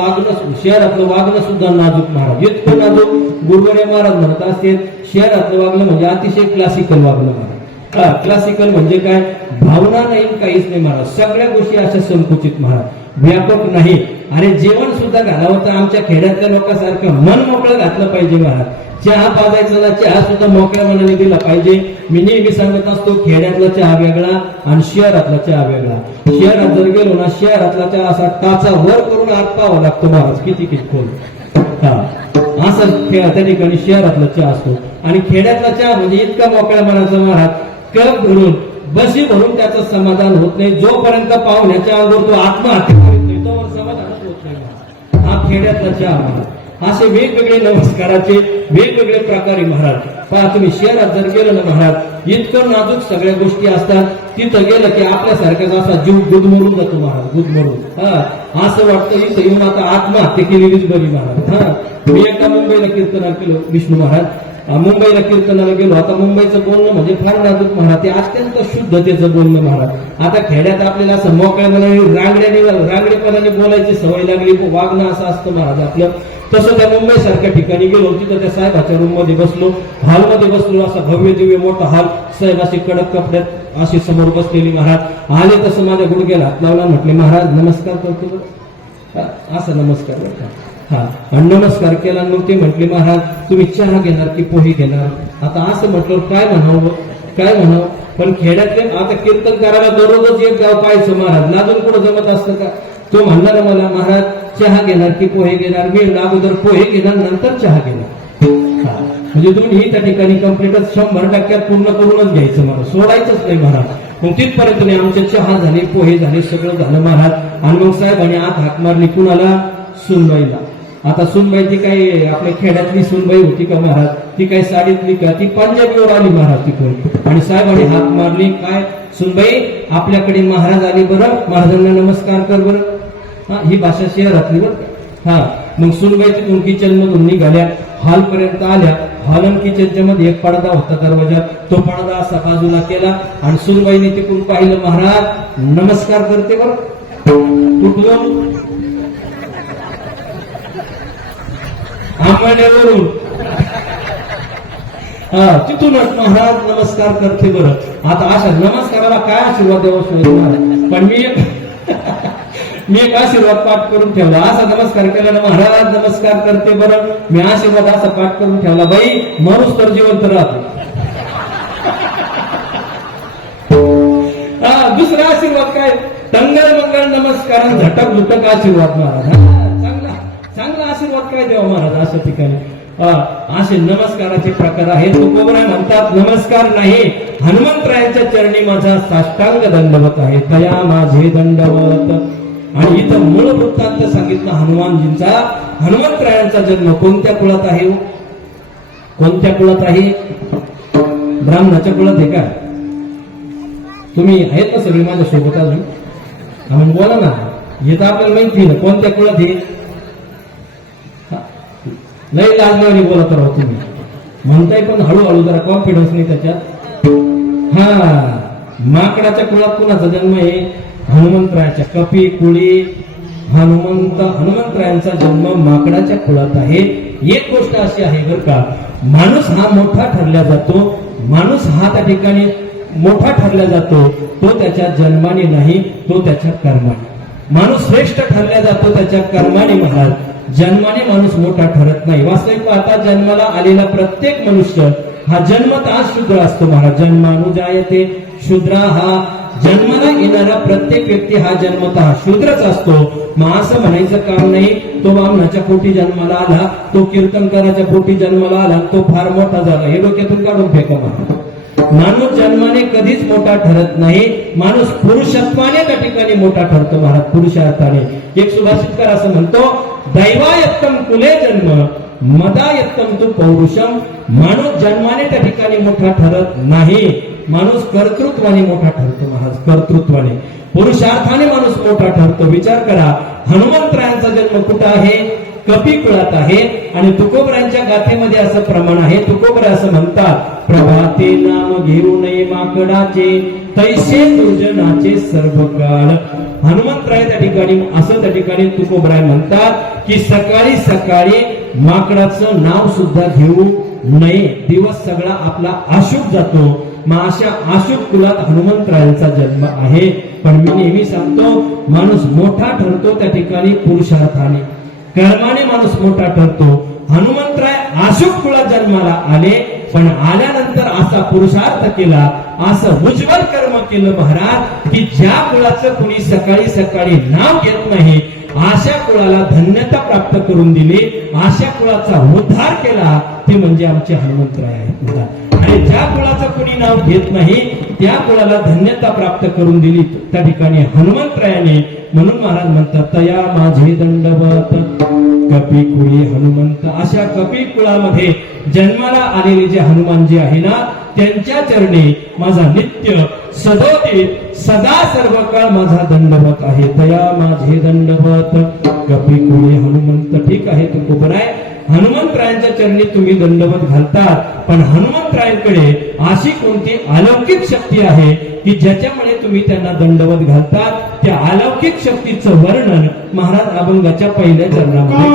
वागणं सुद्धा नाजूक महाराज. इतकं नाजूक गुरुवारे महाराज म्हणत असते शहरातलं वागणं म्हणजे अतिशय क्लासिकल वागणं महाराज. क्लासिकल म्हणजे काय? भावना नाही, काहीच नाही महाराज. सगळ्या गोष्टी अशा संकुचित महाराज, व्यापक नाही. अरे जेवण सुद्धा घालावं तर आमच्या खेड्यातल्या लोकांसारखं मन मोकळं घातलं पाहिजे महाराज. चहा पाजायचा ना, चहा सुद्धा मोकळ्या मनाने दिला पाहिजे. मी नेहमी सांगत असतो खेड्यातला चहा वेगळा आणि शहरातला चहा वेगळा. शहरात जर गेलो ना, शहरातला चहा असा टाचा वर करून आत पाहावा लागतो महाराज. किती खोल. असं त्या ठिकाणी शहरातला चहा असतो. आणि खेड्यातला चहा म्हणजे इतका मोकळ्या मनाचा महाराज, कप भरून बशी भरून त्याचं समाधान होत नाही. जोपर्यंत पाहुण्याच्या अंगावर तो आत्महत्या करीत नाही तोवर समाधानच होत नाही. हा खेड्यातला चहा महाराज. असे वेगवेगळे नमस्काराचे वेगवेगळे प्रकारे महाराज. पहा तुम्ही शहरात जर गेलं ना महाराज, इतकं नाजूक सगळ्या गोष्टी असतात. तिथं गेलं की आपल्यासारख्याच असा जीव गुदमरून जातो महाराज. गुदमरून असं वाटतं इथं येऊन आता आत्महत्या केलेलीच बरी महाराज. मी एकदा मुंबईला कीर्तनाला केलं विष्णू महाराज. मुंबईला कीर्तनाला गेलो. आता मुंबईचं बोलणं म्हणजे फार नाजूक महाराज. ते अत्यंत शुद्धतेचं बोलणं महाराज. आता खेड्यात आपल्याला असं मोकळ्या मनाने रांगडेपणाने बोलायची सवय लागली. वागणं असं असतं महाराज आपलं. तसं त्या मुंबई सारख्या ठिकाणी गेलो, तिथं त्या साहेबाच्या रूम मध्ये बसलो, हॉलमध्ये बसलो, असा भव्य दिव्य मोठा हॉल, साहेब असे कडक कपड्यात अशी समोर बसलेली. महाराज आले तसं माझ्या गुडघ्याला हात लावला, म्हटले महाराज नमस्कार करतो बरं. असा नमस्कार बरं का. हा, आणि नमस्कार केला. मग ते म्हटले महाराज तुम्ही चहा घेणार की पोहे घेणार. आता असं म्हटलं काय म्हणावं काय म्हणावं, पण खेड्यातले आता कीर्तन करायला दररोजच एक गाव पाहायचं महाराज, लाजून कुठं जमत असतं का. तो म्हणणार मला महाराज चहा घेणार की पोहे घेणार. मी अगोदर पोहे घेणार नंतर चहा घेणार. म्हणजे दोन्ही त्या ठिकाणी कम्प्लीटच 100% पूर्ण करूनच घ्यायचं, मला सोडायचंच नाही महाराज. मग तिथपर्यंत नाही, आमचे चहा झाले, पोहे झाले, सगळं झालं महाराज. आणि मग साहेबांनी आत हाक मारली कुणाला, सुनबाईला. आता सुनबाई ती काही आपल्या खेड्यातली सुनबाई होती का महाराज, ती काही साडीतली का, ती पंजाबीवर आली महाराज तिकडून. आणि साहेबांनी हाक मारली, काय सुनबाई आपल्याकडे महाराज आले बरं, महाराजांना नमस्कार कर बरं. हा, ही भाषा शहरातली बरं. हा, मग सुनबाई तिथून किचन मधून निघाल्या, हॉल पर्यंत आल्या. हॉल आणि किचनच्या मध्ये एक पडदा होता दरवाजा, तो पडदा असा बाजूला केला आणि सुनबाईने तिकडून पाहिलं, महाराज नमस्कार करते बरं. कुठून, आंबाड्यावरून. हा, तिथूनच महाराज नमस्कार करते बरं. आता अशा नमस्काराला काय आशीर्वाद द्यावा, पण मी एक आशीर्वाद पाठ करून ठेवला. असा नमस्कार केला ना, महाराज नमस्कार करते बरं, मी आशीर्वाद असा पाठ करून ठेवला, बाई मरुस तर जिवंत राहतो. दुसरा आशीर्वाद काय, टंगल मंगल नमस्कार झटक झुटक आशीर्वाद महाराज. चांगला चांगला आशीर्वाद काय द्यावा महाराज अशा ठिकाणी. असे नमस्काराचे प्रकार आहेत. तुकोबराय म्हणतात नमस्कार नाही, हनुमंतरायांच्या चरणी माझा साष्टांग दंडवत आहे, तया माझे दंडवत. आणि इथं मूळ वृत्तांत सांगितलं हनुमानजींचा. हनुमंतरायांचा जन्म कोणत्या कुळात आहे, कोणत्या कुळात आहे, ब्राह्मणाच्या कुळात आहे का. तुम्ही आहेत ना सगळी माझ्या सोबत अजून, आपण बोला ना, हे तर आपल्याला माहिती आहे कोणत्या कुळात आहे. नाही लाजण्याने बोलत राहू तुम्ही, म्हणताय पण हळूहळू जरा कॉन्फिडन्स नाही त्याच्यात. हा, माकडाच्या कुळात कुणाचा जन्म आहे, हनुमंतरायाच्या. कपी कुळी हनुमंतरायांचा जन्म माकडाच्या कुळात आहे. एक गोष्ट अशी आहे बरं का, माणूस हा मोठा ठरला जातो, माणूस हा त्या ठिकाणी मोठा ठरला जातो, तो त्याच्या जन्माने नाही, तो त्याच्या कर्माने. माणूस श्रेष्ठ ठरला जातो त्याच्या कर्माने महाराज, जन्माने माणूस मोठा ठरत नाही. वास्तविक पाहता जन्माला आलेला प्रत्येक मनुष्य हा जन्मतः शूद्र असतो महाराज. जन्मानुजायते शूद्रा, हा जन्माला येणारा प्रत्येक व्यक्ती हा जन्मतः शूद्रच असतो. मग असं म्हणायचं काम नाही तो ब्राह्मणाच्या पोटी जन्माला आला, तो कीर्तनकाराच्या पोटी जन्माला आला, तो फार मोठा झाला, हे डोक्यातून काढून फेका. माणूस जन्माने कधीच मोठा ठरत नाही, माणूस पुरुषत्वाने त्या ठिकाणी मोठा ठरतो महाराज, पुरुषार्थाने. एक सुभाषितकार असं म्हणतो, दैवायत्तम कुले जन्म मदायत्तम तू पौरुषम. माणूस जन्माने त्या ठिकाणी मोठा ठरत नाही, माणूस कर्तृत्वाने मोठा ठरतो महाराज, कर्तृत्वाने. पुरुषार्थाने माणूस मोठा ठरतो. विचार करा, हनुमंतरायांचा जन्म कुठं आहे, कपी कुळात आहे. आणि तुकोबरायांच्या गाथेमध्ये असं प्रमाण आहे, तुकोबरा असं म्हणतात, प्रभाते नाम घेऊ नये माकडाचे, तैसे दुर्जनाचे सर्व काळ. हनुमंतराय त्या ठिकाणी असं त्या ठिकाणी तुकोबराय म्हणतात की सकाळी सकाळी माकडाचं नाव सुद्धा घेऊ नये, दिवस सगळा आपला अशुभ जातो. मग अशा अशुभ कुलात हनुमंतरायांचा जन्म आहे. पण मी नेहमी सांगतो, माणूस मोठा ठरतो त्या ठिकाणी पुरुषार्थाने, कर्माने माणूस मोठा ठरतो. हनुमंतराय अशुभ कुळात जन्माला आले, पण आल्यानंतर असा पुरुषार्थ केला, असं उज्ज्वल कर्म केलं महाराज, की ज्या कुळाचं कुणी सकाळी सकाळी नाव घेत नाही, अशा कुळाला धन्यता प्राप्त करून दिली, अशा कुळाचा उद्धार केला, ते म्हणजे आमचे हनुमंतराय आहेत. आणि ज्या कुळाचं कुणी नाव घेत नाही, त्या कुळाला धन्यता प्राप्त करून दिली त्या ठिकाणी हनुमंतरायाने. म्हणून महाराज म्हणतात, तया माझे दंडवत कपी कुळी हनुमंत. अशा कपी कुळामध्ये जन्माला आलेले जे हनुमानजी आहे ना, त्यांच्या चरणी माझा नित्य सदोदित सदा सर्व काळ माझा दंडवत आहे. तया माझे दंडवत कपी कुळी हनुमंत. ठीक आहे तुकोबराय, हनुमंतरायांच्या चरणी तुम्ही दंडवत घालतात, पण हनुमंतरायांकडे अशी कोणती अलौकिक शक्ती आहे की ज्याच्यामुळे तुम्ही त्यांना दंडवत घालतात. त्या अलौकिक शक्तीचं वर्णन महाराज अभंगाच्या पहिल्या चरणामध्ये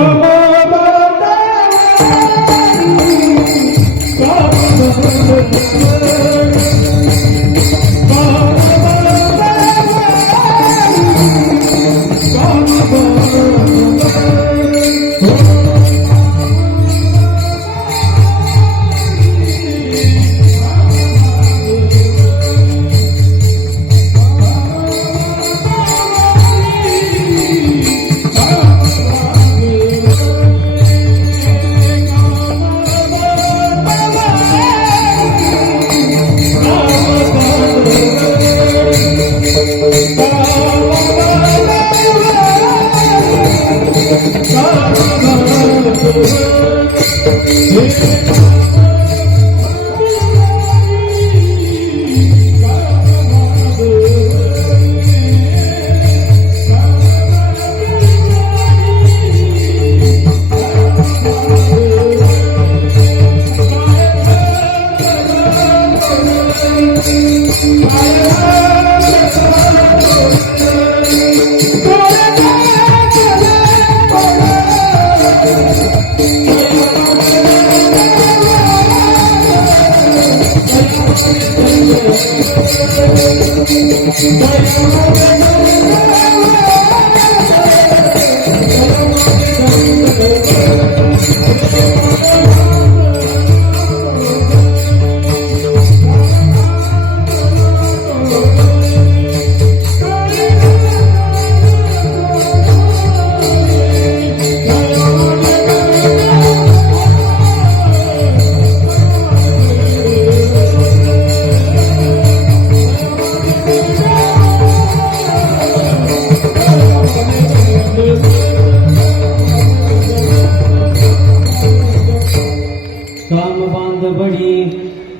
काम बांधवडी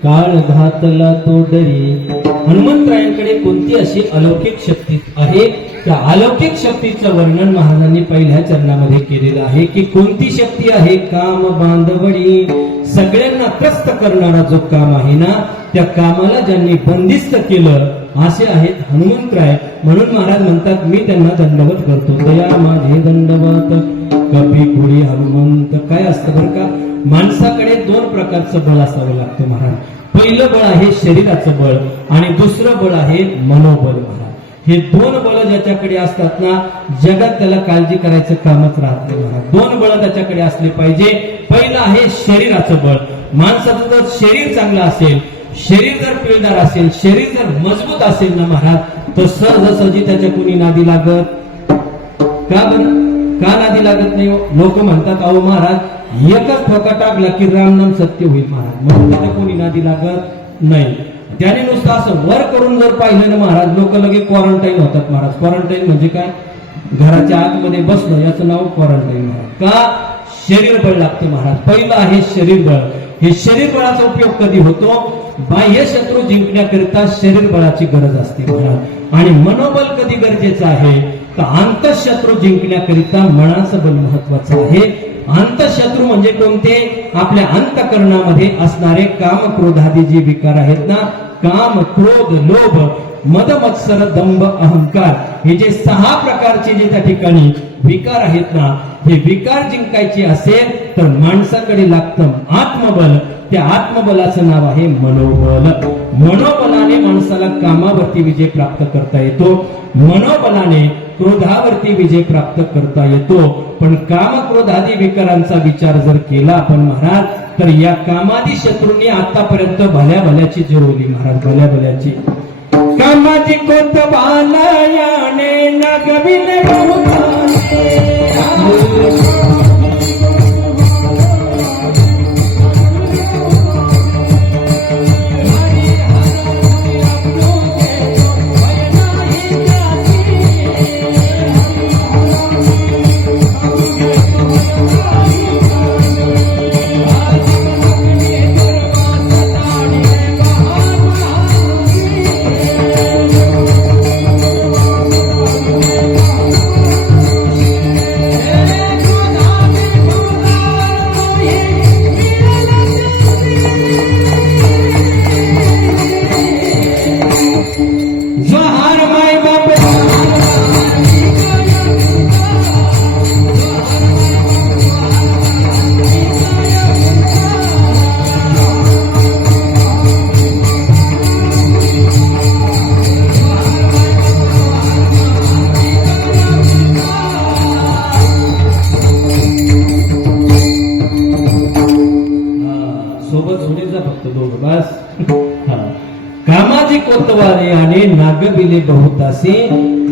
काळ घातला तो डरी. हनुमंतरायांकडे कोणती अशी अलौकिक शक्ती आहे? त्या अलौकिक शक्तीचं वर्णन महाराजांनी पहिल्या चरणामध्ये केलेलं आहे की कोणती शक्ती आहे? काम बांधवडी, सगळ्यांना त्रस्त करणारा जो काम आहे ना, त्या कामाला ज्यांनी बंदिस्त केलं असे आहेत हनुमंतराय. म्हणून महाराज म्हणतात मी त्यांना दंडवत करतो. दया माझे दंडवत कपी कुळी हनुमंत. काय असतं बरं का, माणसाकडे दोन प्रकारचं बळ असावं लागतं महाराज. पहिलं बळ आहे शरीराचं बळ आणि दुसरं बळ आहे मनोबल महाराज. हे दोन बळ ज्याच्याकडे असतात ना, जगात त्याला काळजी करायचं कामच राहत नाही महाराज. दोन बळ त्याच्याकडे असले पाहिजे. पहिलं आहे शरीराचं बळ. माणसाचं जर शरीर चांगलं असेल, शरीर जर पिळदार असेल, शरीर जर मजबूत असेल ना महाराज, तर सहजासहजी त्याच्या कुणी नादी लागत का बरं? का नादी लागत नाही? लोक म्हणतात अहो महाराज एकच ठोका टाकला की रामनाम सत्य होईल महाराज, म्हणून त्याच्या कोणी नादी लागत नाही. त्याने नुसतं असं वर करून जर पाहिलं ना महाराज, लोक लगेच क्वारंटाईन होतात महाराज. क्वारंटाईन म्हणजे काय? घराच्या आतमध्ये बसणं, याचं नाव क्वारंटाईन महाराज. का? शरीर बळ लागतं महाराज. पहिलं आहे शरीर बळ. हे शरीर बळाचा उपयोग कधी होतो? बाह्य शत्रू जिंकण्याकरिता शरीर बळाची गरज असते महाराज. आणि मनोबल कधी गरजेचं आहे? तर अंतःशत्रू जिंकण्याकरिता मनाचं बल महत्वाचं आहे. अंतःशत्रू म्हणजे कोणते? आपल्या अंतःकरणामध्ये असणारे काम क्रोधादी जे विकार आहेत ना, काम क्रोध लोभ मद मत्सर दंभ अहंकार, हे जे 6 प्रकारचे जे त्या ठिकाणी विकार आहेत ना, हे विकार जिंकायचे असेल तर माणसाकडे लागतं आत्मबल. त्या आत्मबलाचं नाव आहे मनोबल. मनोबलाने माणसाला कामावरती विजय प्राप्त करता येतो. मनोबलाने क्रोधावरती विजय प्राप्त करता येतो. पण काम क्रोधादी विकारांचा विचार जर केला आपण महाराज, तर या कामादी शत्रूंनी आतापर्यंत भल्या भल्याची जिरवली महाराज, भल्या भल्याची. कामाची कोतवालयाने नगविले दिले बहुतासे,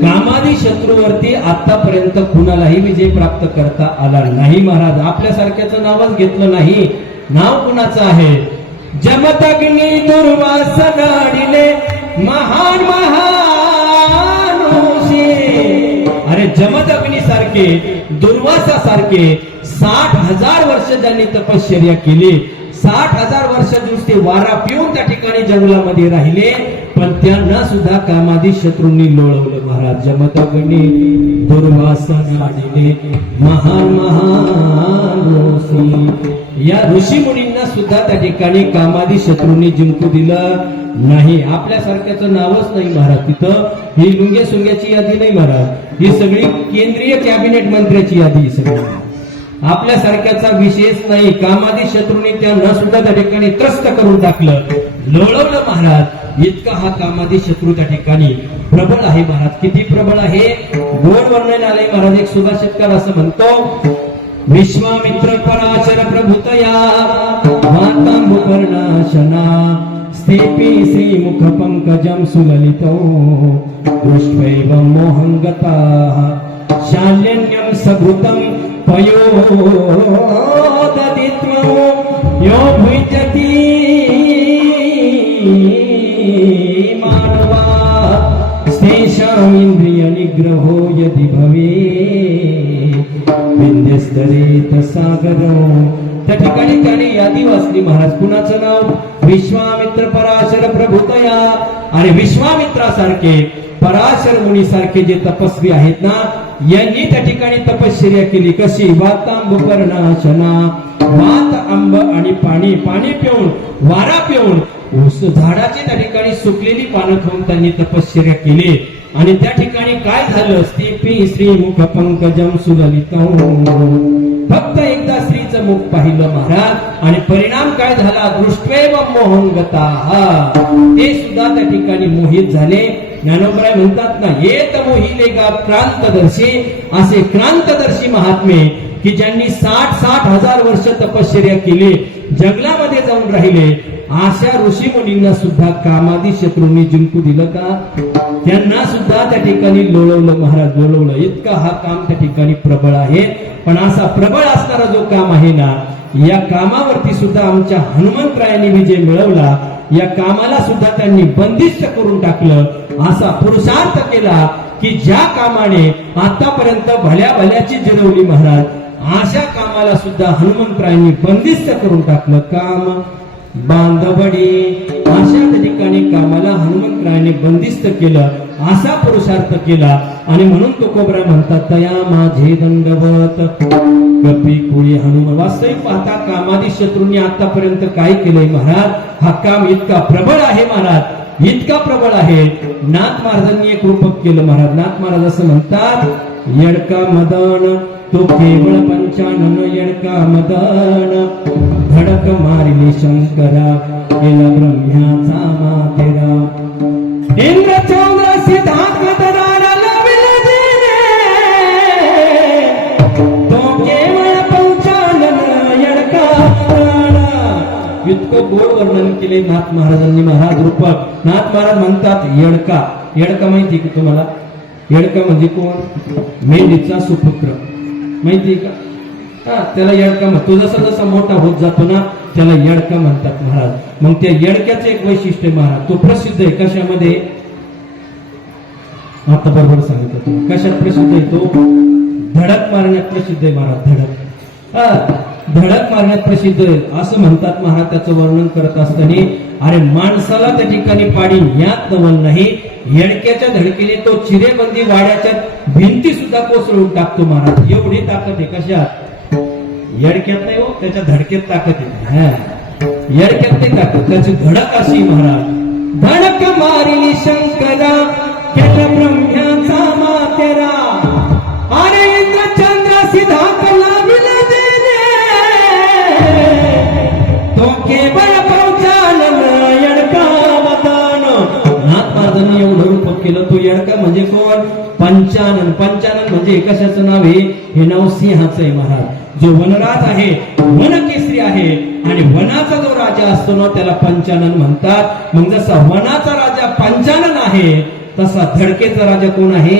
कामादी शत्रूवरती आतापर्यंत कुणालाही विजय प्राप्त करता आला नाही महाराज. आपल्यासारख्याचं नावच घेतलं नाही. नाव कुणाचं आहे? जमदग्नी दुर्वासनाडिले महान महानुषी. अरे जमदग्नी सारखे, दुर्वासा सारखे 60,000 वर्ष ज्यांनी तपश्चर्या केली, 60,000 वर्ष नुसते वारा पिऊन त्या ठिकाणी जंगलामध्ये राहिले, पण त्यांना सुद्धा कामादी शत्रूंनी लोळवलं महाराज. जमदग्नी दुर्वासनाडिले महान महानुषी. या ऋषी मुनींना सुद्धा त्या ठिकाणी कामादी शत्रूंनी जिंकू दिलं नाही. आपल्यासारख्याचं नावच नाही महाराज. तिथं ही लुंगे सुंग्याची यादी नाही महाराज, ही सगळी केंद्रीय कॅबिनेट मंत्र्याची यादी सगळी. आपल्यासारख्याचा विशेष नाही. कामादी शत्रूंनी त्यांना सुद्धा त्या ठिकाणी त्रस्त करून टाकलं, लोळवलं महाराज. इतका हा कामादी शत्रू त्या ठिकाणी प्रबळ आहे महाराज. किती प्रबळ आहे, गोड वर्णन आलंय महाराज. एक सुभाषितकार असं म्हणतो, विश्वामित्र पराशर प्रभुतया मातांबुकर्णाशना स्थेपी श्रीमुख पंकजं सुललितो दृष्ट्वैव मोहंगताः शाल्यन्यं सभृतं पयोददित्वं यो भुज्यति मानवा स्तेषाम् इंद्रिय निग्रहो यदि भवेत् विंध्यस्तरेत सागरो. त्या ठिकाणी त्याने यादी वाचली महाराज. कुणाचं नाव? विश्वामित्र पराशर प्रभुतया. आणि विश्वामित्रासारखे, पराशर मुनी सारखे जे तपस्वी आहेत ना, यांनी त्या ठिकाणी तपश्चर्या केली. कशी? वातांबुकर्णाशना, वात आंब आणि पाणी, पाणी पिऊन, वारा पिऊन, झाडाची त्या ठिकाणी सुकलेली पानं खाऊन त्यांनी तपश्चर्या केली. आणि त्या ठिकाणी काय झालं? स्थिपी श्रीमुख पंकजं सुललितं. फक्त एकदा स्त्रीचं मुख पाहिलं महाराज, आणि परिणाम काय झाला? दृष्ट्वैव मोहंगताः. ते सुद्धा त्या ठिकाणी मोहित झाले. ज्ञानोबराय म्हणतात ना, येत मोहिले गा क्रांतदर्शी. असे क्रांतदर्शी महात्मे की ज्यांनी 60,000 वर्ष तपश्चर्या केली, जंगलामध्ये जाऊन राहिले, अशा ऋषी मुनींना सुद्धा कामादी शत्रूंनी जिंकू दिलं का? त्यांना सुद्धा त्या ठिकाणी लोळवलं महाराज, लोळवलं. इतका हा काम त्या ठिकाणी प्रबळ आहे. पण असा प्रबळ असणारा जो काम आहे ना, या कामावरती सुद्धा आमच्या हनुमंतरायांनी विजय मिळवला. या कामाला सुद्धा त्यांनी बंदिस्त करून टाकलं. असा पुरुषार्थ केला की ज्या कामाने आतापर्यंत भल्या भल्याची जिरवली महाराज, अशा कामाला सुद्धा हनुमंतरायांनी बंदिस्त करून टाकलं. काम बांधवडी, अशा त्या ठिकाणी कामाला हनुमंतरायांनी बंदिस्त केलं. असा पुरुषार्थ केला. आणि म्हणून तुकोबराय म्हणतात, तया माझे दंडवत कपी कुळी हनुमान. वास्तविक पाहता कामादी शत्रूंनी आतापर्यंत काय केलंय महाराज? हा काम इतका प्रबळ आहे महाराज, इतका प्रबळ आहे. नाथ महाराजांनी एक रूपक केलं महाराज. नाथ महाराज असं म्हणतात, येडका मदन तो केवळ पंचानन, येडका मदन धडक मारिली शंकरा, केला ब्रह्म्याचा मातेरा. इंद्रचंद्र सिद्धार्थ इतकं गोड वर्णन केले नाथ महाराजांनी. महाराज रूपक नाथ महाराज म्हणतात, येडका. येडका माहिती की तुम्हाला? येडका म्हणजे कोण? मेंढीचा सुपुत्र, माहिती का? त्याला येडका म्हणतो. जसा जसा मोठा होत जातो ना, त्याला येडका म्हणतात महाराज. मग त्या येडक्याचं एक वैशिष्ट्य महाराज, तो प्रसिद्ध आहे. कशामध्ये? आता बरोबर सांगितलं. कशात प्रसिद्ध आहे तो? धडक मारण्यात प्रसिद्ध आहे महाराज. धडक मारण्यात प्रसिद्ध आहे असं म्हणतात महाराज. त्याचं वर्णन करत असताना, अरे माणसाला त्या ठिकाणी पाडी यात नवल नाही, येडक्याच्या धडकीने तो चिरेबंदी वाड्याच्या भिंती सुद्धा कोसळून टाकतो महाराज. एवढी ताकद आहे. कशात? येडक्यात नाही हो, त्याच्या धडकेत ताकद आहे. येडक्यात नाही ताकद, त्याची धडक अशी महाराज. धडक मारिली शंकरा, केला ब्रह्म्याचा मातेरा. अरे इंद्रचंद्र सिद्धार्थ लाविले देणे, तो केवळ पंचानन येडका मदन. नाथ महाराजांनी एवढं रूपक केलं. तो येडका म्हणजे कोण? पंचानन. पंचानन म्हणजे कशाचं नाव आहे? हे नाव सिंहाचं आहे महाराज. जो वनराज आहे, वनकेसरी आहे, आणि वनाचा जो राजा असतो ना, त्याला पंचानन म्हणतात. मग जसा वनाचा राजा पंचानन आहे, तसा धडकेचा राजा कोण आहे?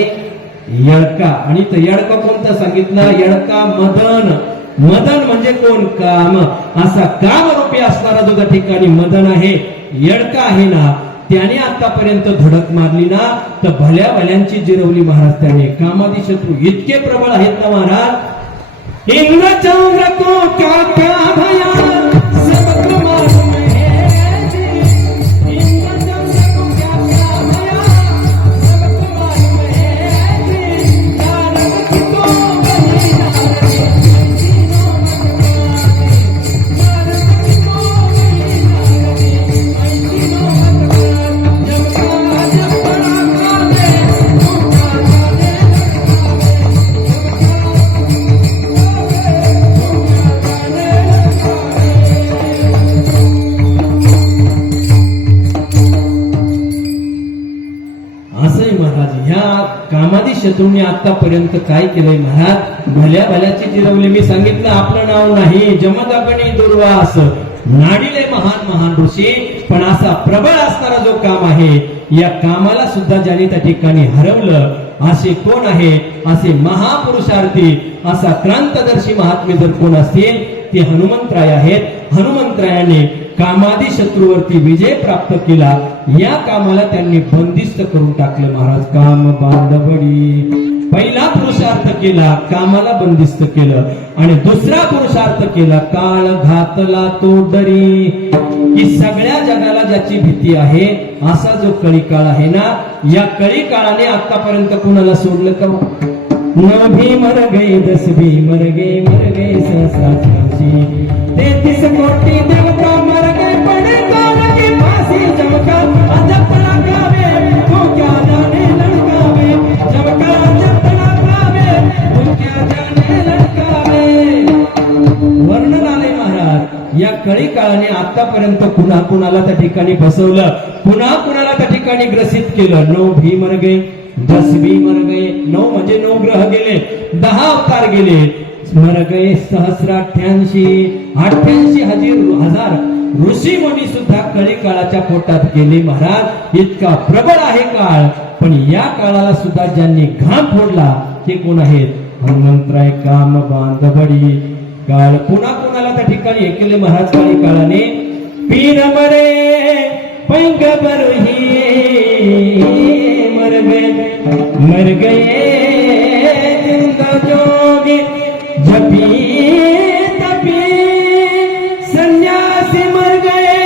यडका. आणि तो यडका कोणता सांगितलं? यडका मदन. मदन म्हणजे कोण? काम. असा कामरूपी असणारा जो त्या ठिकाणी मदन आहे, यडका आहे ना, त्याने आतापर्यंत धडक मारली ना, तर भल्या भल्यांची जिरवली महाराज त्याने. कामादी शत्रू इतके प्रबळ आहेत ना महाराज. इंद्र चंद्र को क्या क्या भया सबको मालूम है जी. इंद्र चंद्र को क्या क्या भया सबको मालूम है जी. नारद की तो बनी नारद तीनों मतवाले. नारद की तो बनी नारद तीनों मतवाले. जब काज बड़ा कावे उठा जाने असंही महाराज ह्या कामादी शत्रूंनी आतापर्यंत काय केलंय महाराज? भल्या भल्याची जिरवली. मी सांगितलं आपलं नाव नाही, जमदग्नी दुर्वास, नाडिले महान महान ऋषी. पण असा प्रबळ असणारा जो काम आहे, या कामाला सुद्धा ज्याने त्या ठिकाणी हरवलं, असे कोण आहे? असे महापुरुषार्थी, असा क्रांतदर्शी महात्मे जर कोण असतील, ते हनुमंतराय आहेत. हनुमंतरायाने कामादी शत्रूवरती विजय प्राप्त केला. या कामाला त्यांनी बंदिस्त करून टाकलं महाराज. काम बांधवडी. पहिला पुरुषार्थ केला, कामाला बंदिस्त केलं. आणि दुसरा पुरुषार्थ केला, काळ घातला तो डरी. की सगळ्या जगाला ज्याची भीती आहे, असा जो कळी काळ आहे ना, या कळी काळाने आतापर्यंत कुणाला सोडलं का? 9 भी मर गए, 10 भी मर गए सहस्राची. 33 कोटी देवता मर गए, पड़े काल की फांसी जमका. अजब तड़ा गावे तो क्या जाने लड़कावे. जमका अजब तड़ा गावे तो क्या जाने लड़कावे. वर्णन आले महाराज. या कळी काळाने आतापर्यंत कुणा कुणाला त्या ठिकाणी बसवलं, पुन्हा कुणाला त्या ठिकाणी ग्रसित केलं. 9 भी मर गए, 10 भी मर गए. 9 म्हणजे 9 ग्रह गेले, 10 अवतार गेले. मर गए सहस्र 88 हजार ऋषी मुनी सुद्धा कळी काळाच्या पोटात गेले महाराज. इतका प्रबळ आहे काळ. पण या काळाला सुद्धा ज्यांनी घाम फोडला ते कोण आहेत? हनुमंतराय. काम बांधवडी. काळ पुन्हा कुणाला त्या ठिकाणी हे केले महाराज कळी काळाने? पीर मरे पैगंबर ही मर गए जिंदा जोगी. जपी तपी सन्यासी मर गए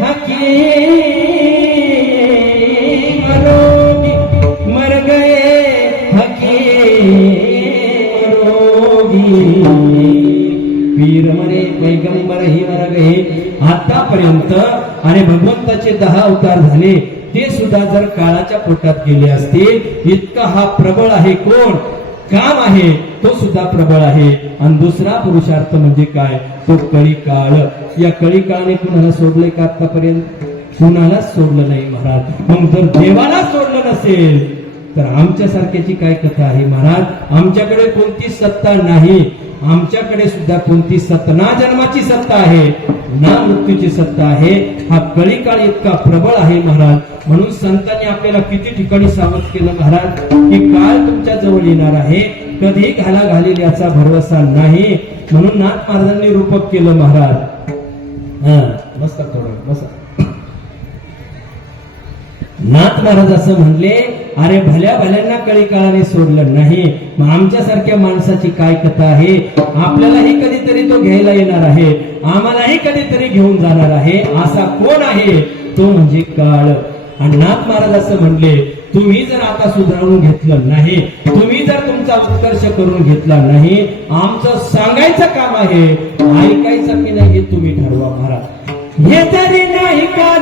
हकीम रोगी. मर गए हकीम रोगी. पीर मरे पैगंबर ही मर गए. आतापर्यंत आणि भगवंताचे 10 अवतार झाले, ते सुद्धा जर काळाच्या पोटात गेले असतील. इतका हा प्रबळ आहे कोण? काम आहे तो सुद्धा प्रबळ आहे. आणि दुसरा पुरुषार्थ म्हणजे काय? तो कळी काळ. या कळी काळाने कुणाला सोडलंय का आतापर्यंत? कुणालाच सोडलं नाही महाराज. मग जर देवाला सोडलं नसेल तर आमच्या सारख्याची काय कथा आहे महाराज? आमच्याकडे कोणती सत्ता नाही. आमच्याकडे सुद्धा कोणती सत्ता ना जन्माची सत्ता आहे ना मृत्यूची सत्ता आहे. हा कळी काळ इतका प्रबळ आहे महाराज. म्हणून संतांनी आपल्याला किती ठिकाणी सावध केलं महाराज, की काळ तुमच्या जवळ येणार आहे, कधी घाला घालेल याचा भरवसा नाही. म्हणून नाथ महाराजांनी रूपक केलं महाराज. मस्त थोडं बसा. नाथ महाराज असं म्हणले, अरे भल्या भल्यांना कळी काळाने सोडलं नाही. मग आमच्यासारख्या माणसाची काय कथा आहे? आपल्यालाही कधीतरी तो घ्यायला येणार आहे, आम्हालाही कधीतरी घेऊन जाणार आहे. असा कोण आहे? तो म्हणजे काळ. आणि नाथ महाराज असं म्हणले, तुम्ही जर आता सुधारून घेतलं नाही, तुम्ही जर तुमचा उत्कर्ष करून घेतला नाही, आमचं सांगायचं काम आहे, ऐकायचं की नाही हे तुम्ही ठरवा महाराज. हे तरी नाही का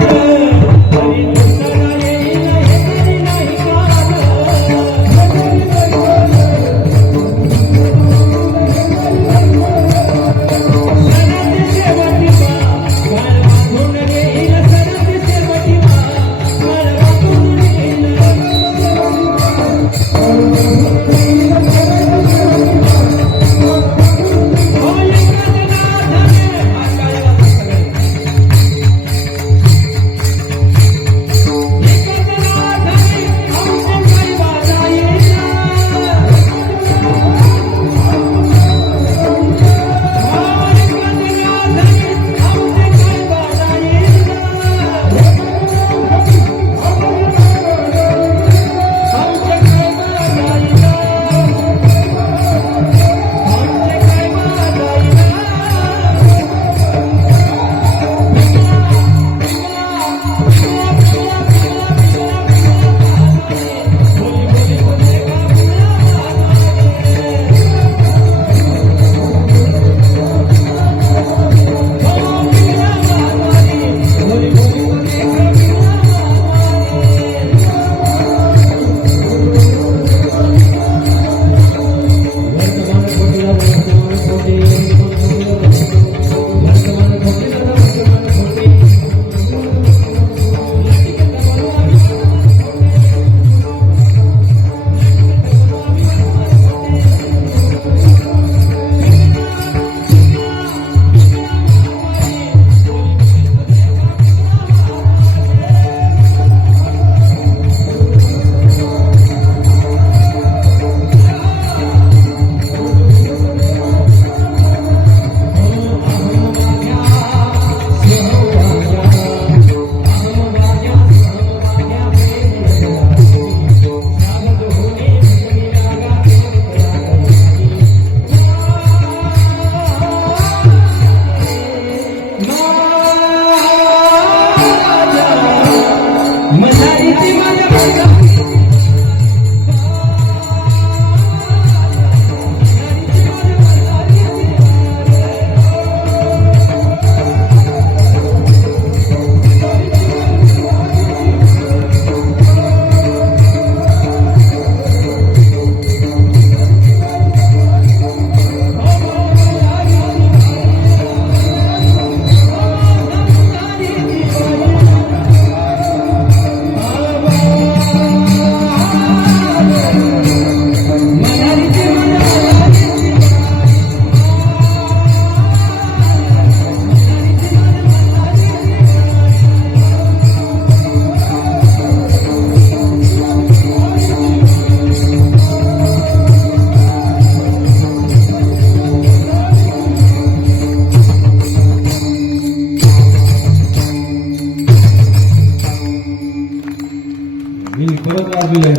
मी परत वाजविलंय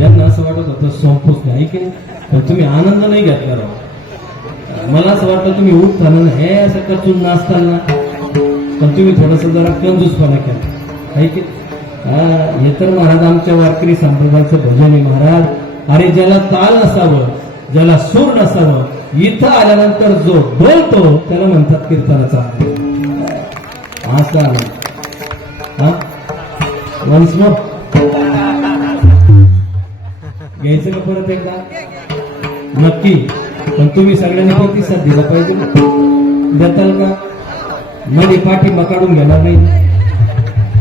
यांना असं वाटत होतं संपूच नाही की पण तुम्ही आनंद नाही घेतला राव. मला असं वाटतं तुम्ही उठताना हे असं कचून नाचताना पण तुम्ही थोडस जरा कंजूसपणा केला आहे की हे तर महाराज आमच्या वारकरी संप्रदायाचं भजन आहे महाराज. अरे ज्याला ताल नसावं ज्याला सूर नसावं इथं आल्यानंतर जो बोलतो त्याला म्हणतात कीर्तनाचा असं हा वन्स मोर घ्यायचं का परत एकदा नक्की पण तुम्ही सगळ्यांनी प्रतिसाद दिला पाहिजे देताल का मध्ये पाठिंबा काढून घेणार नाही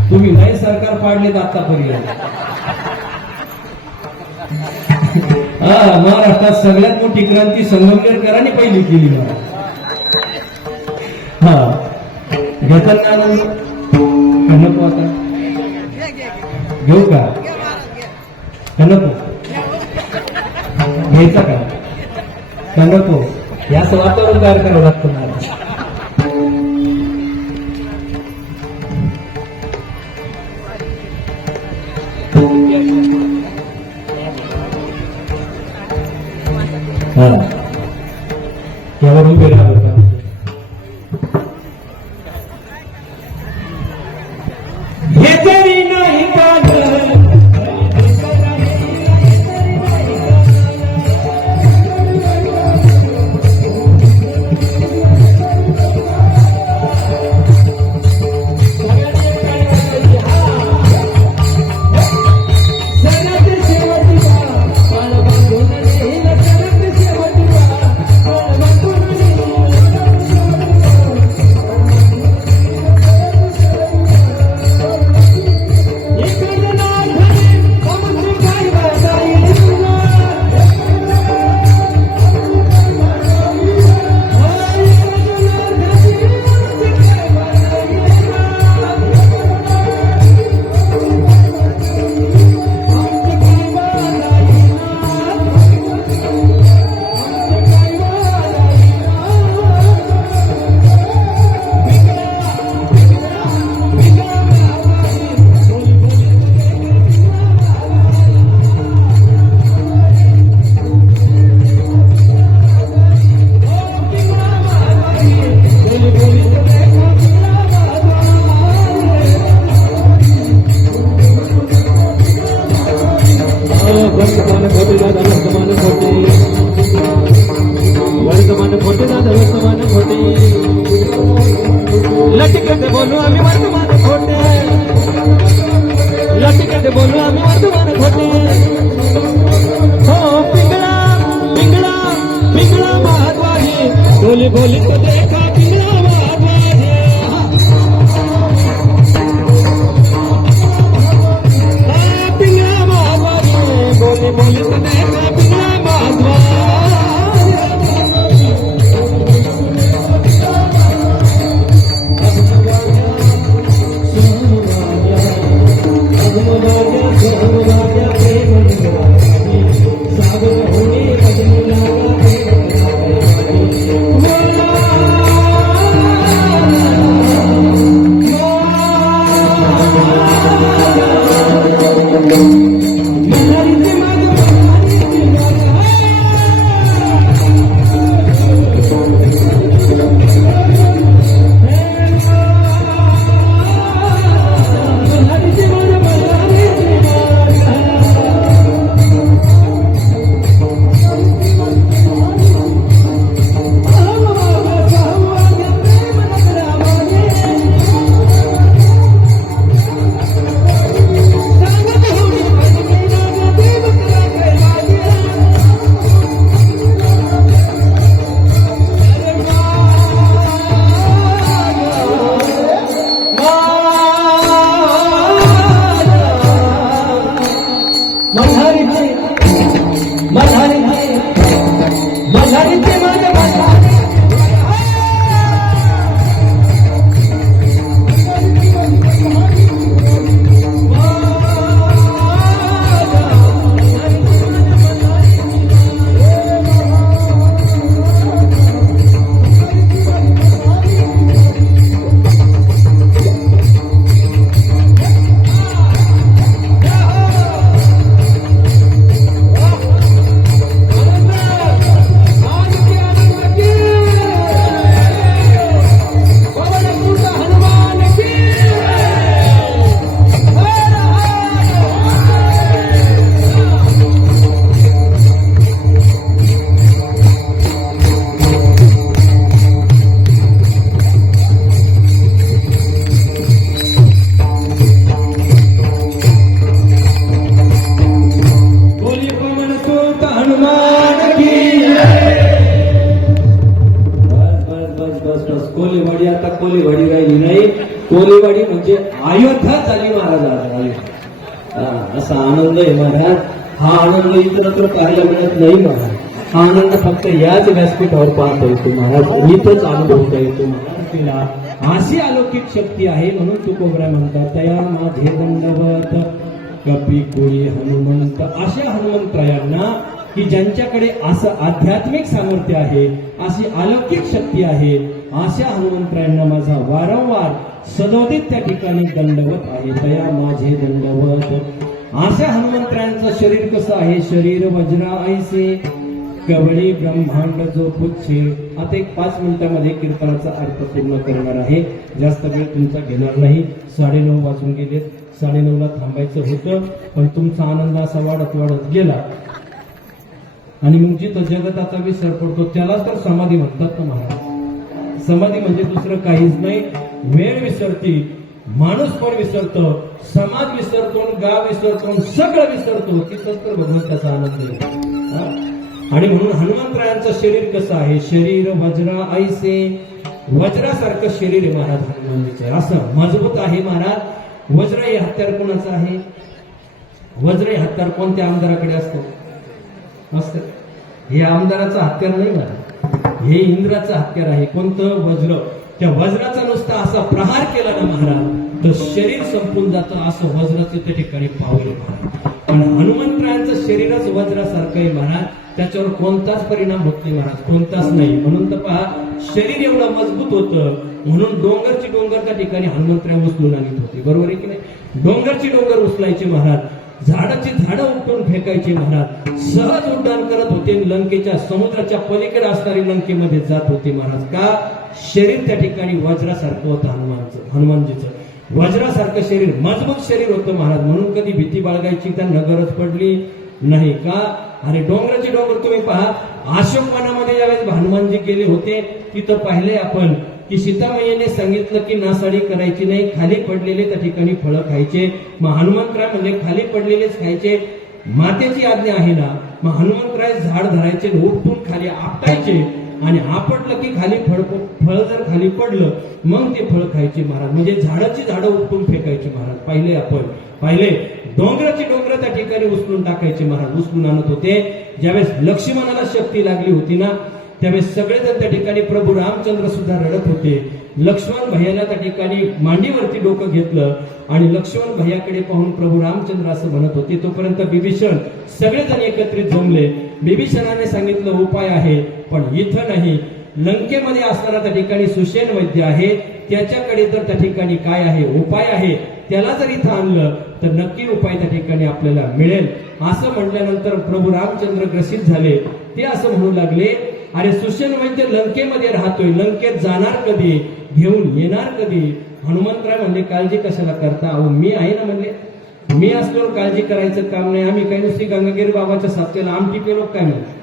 तुम्ही नाही सरकार पाडलेत आतापर्यंत महाराष्ट्रात सगळ्यात मोठी क्रांती संगमनेरकरांनी पहिली केली हा घेतात का नको आता घेऊ का नको घ्यायचा का नको याचं वातावरण तयार करावं लागतं मला. यावर उभे राहतो का हे तरी नाही का लटकते बोलू आम्ही वर्तमान खोटे लटकते बोलू आम्ही वर्तमान खोटे हो पिंगळा पिंगळा पिंगळा महाद्वारी बोली बोली तो देखा पिंगळा महाद्वारी पिंगळा महाद्वारी बोली बोली तो देखा पिंगळा महाद्वारी मल्हारीचे मल्हारीचे मल्हारीचे माझ्या मल्हारी कोलीवाडी आता कोलीवाडी राहिली नाही. कोलीवाडी म्हणजे अयोध्या झाली महाराज. असा आनंद आहे महाराज. हा आनंद इतरत्र पाहायला मिळत नाही महाराज. हा आनंद फक्त याच व्यासपीठावर पाहता येतो महाराज. इथंच अनुभवता येतो महाराज. तिला अशी अलौकिक शक्ती आहे म्हणून तुकोबरा म्हणतात तया माझे दंडवत कपी कोळी हनुमंत. अशा हनुमंतरायांना की ज्यांच्याकडे असं आध्यात्मिक सामर्थ्य आहे, अशी अलौकिक शक्ती आहे, अशा हनुमंतरायांना माझा वारंवार सदोदित त्या ठिकाणी दंडवत आहे. तया माझे दंडवत. अशा हनुमंतरायांचं शरीर कसं आहे? शरीर वज्रा ऐसे कवळी ब्रह्मांड जो पुच्छे. आता एक 5 मिनिटांमध्ये कीर्तनाचा अर्थ पूर्ण करणार आहे. जास्त वेळ तुमचा घेणार नाही. 9:30 वाजून गेले. 9:30ला थांबायचं होतं पण तुमचा आनंद असा वाढत वाढत गेला आणि मग जिथं जगताचा विसर पडतो त्यालाच तर समाधी म्हणतात ना महाराज. समाधी म्हणजे दुसरं काहीच नाही. वेळ विसरती, माणूस पण विसरतो, समाज विसरतो, गाव विसरतो, सगळं विसरतो. तिथंच तर भगवंताचा आनंद आहे. आणि म्हणून हनुमंतरायांचं शरीर कसं आहे? शरीर वज्रा ऐसे. वज्रासारखं शरीर आहे महाराज हनुमानजीचं. असं मजबूत आहे महाराज. वज्र हे हत्यार कोणाचं आहे? वज्र हे हत्यार कोणत्या आमदाराकडे असतं? हे आमदाराचं हत्यार नाही महाराज. हे इंद्राचं हत्यार आहे. कोणतं? वज्र. त्या वज्राचा नुसता असा प्रहार केला ना महाराज तर शरीर संपून जातं. असं वज्राचं त्या ठिकाणी पावलं महाराज. पण हनुमंतरायांचं शरीरच वज्रासारखं आहे महाराज. त्याच्यावर कोणताच परिणाम होत नाही महाराज. कोणताच नाही. म्हणून तर पहा शरीर एवढं मजबूत होतं म्हणून डोंगरची डोंगर त्या ठिकाणी हनुमंतराय उचलून आणत होती. बरोबर आहे की नाही? डोंगरची डोंगर उचलायचे महाराज. झाडाची झाडं उपटून फेकायचे महाराज. सहज उड्डाण करत होते. लंकेच्या समुद्राच्या पलीकडे असणारी लंकेमध्ये जात होते महाराज. का? शरीर त्या ठिकाणी वज्रासारखं होतं हनुमानजीचं. वज्रासारखं शरीर, मजबूत शरीर होतं महाराज. म्हणून कधी भीती बाळगायची त्यांना गरज पडली नाही. का? अरे डोंगराचे डोंगर तुम्ही पहा. अशोकवनामध्ये ज्यावेळेस हनुमानजी गेले होते तिथं पाहिले आपण की सीतामाईने सांगितलं की नासाडी करायची नाही. खाली पडलेले त्या ठिकाणी फळं खायचे. मग हनुमंतराय म्हणजे खाली पडलेलेच खायचे. मातेची आज्ञा आहे ना. मग हनुमंतराय झाड धरायचे, उपटून खाली आपटायचे आणि आपटलं की खाली फळ जर खाली पडलं मग ते फळ खायचे महाराज. म्हणजे झाडाची झाडं उपटून फेकायची महाराज. पाहिले आपण पाहिले डोंगराची डोंगर त्या ठिकाणी उचलून टाकायचे महाराज. उचलून आणत होते. ज्यावेळेस लक्ष्मणाला शक्ती लागली होती ना त्यावेळेस सगळेजण त्या ठिकाणी प्रभू रामचंद्र सुद्धा रडत होते. लक्ष्मण भैयाला त्या ठिकाणी मांडीवरती डोकं घेतलं आणि लक्ष्मण भैयाकडे पाहून प्रभू रामचंद्र असं म्हणत होते. तोपर्यंत बिभीषण सगळेजण एकत्रित जमले. बिभीषणाने सांगितलं उपाय आहे पण इथं नाही. लंकेमध्ये असणारा त्या ठिकाणी सुषेण वैद्य आहे. त्याच्याकडे तर त्या ठिकाणी काय आहे? उपाय आहे. त्याला जर इथं आणलं तर नक्की उपाय त्या ठिकाणी आपल्याला मिळेल. असं म्हटल्यानंतर प्रभू रामचंद्र ग्रसित झाले. ते असं म्हणू लागले अरे सुषेण वैद्य लंकेमध्ये राहतोय. लंकेत जाणार कधी? घेऊन येणार कधी? हनुमंतराय म्हणले काळजी कशाला करता? अहो मी आहे ना. म्हणले मी असल्यावर काळजी करायचं काम नाही. आम्ही काही नुसती गंगागिरी बाबाच्या साथीला आमटी पेलो काय म्हणले.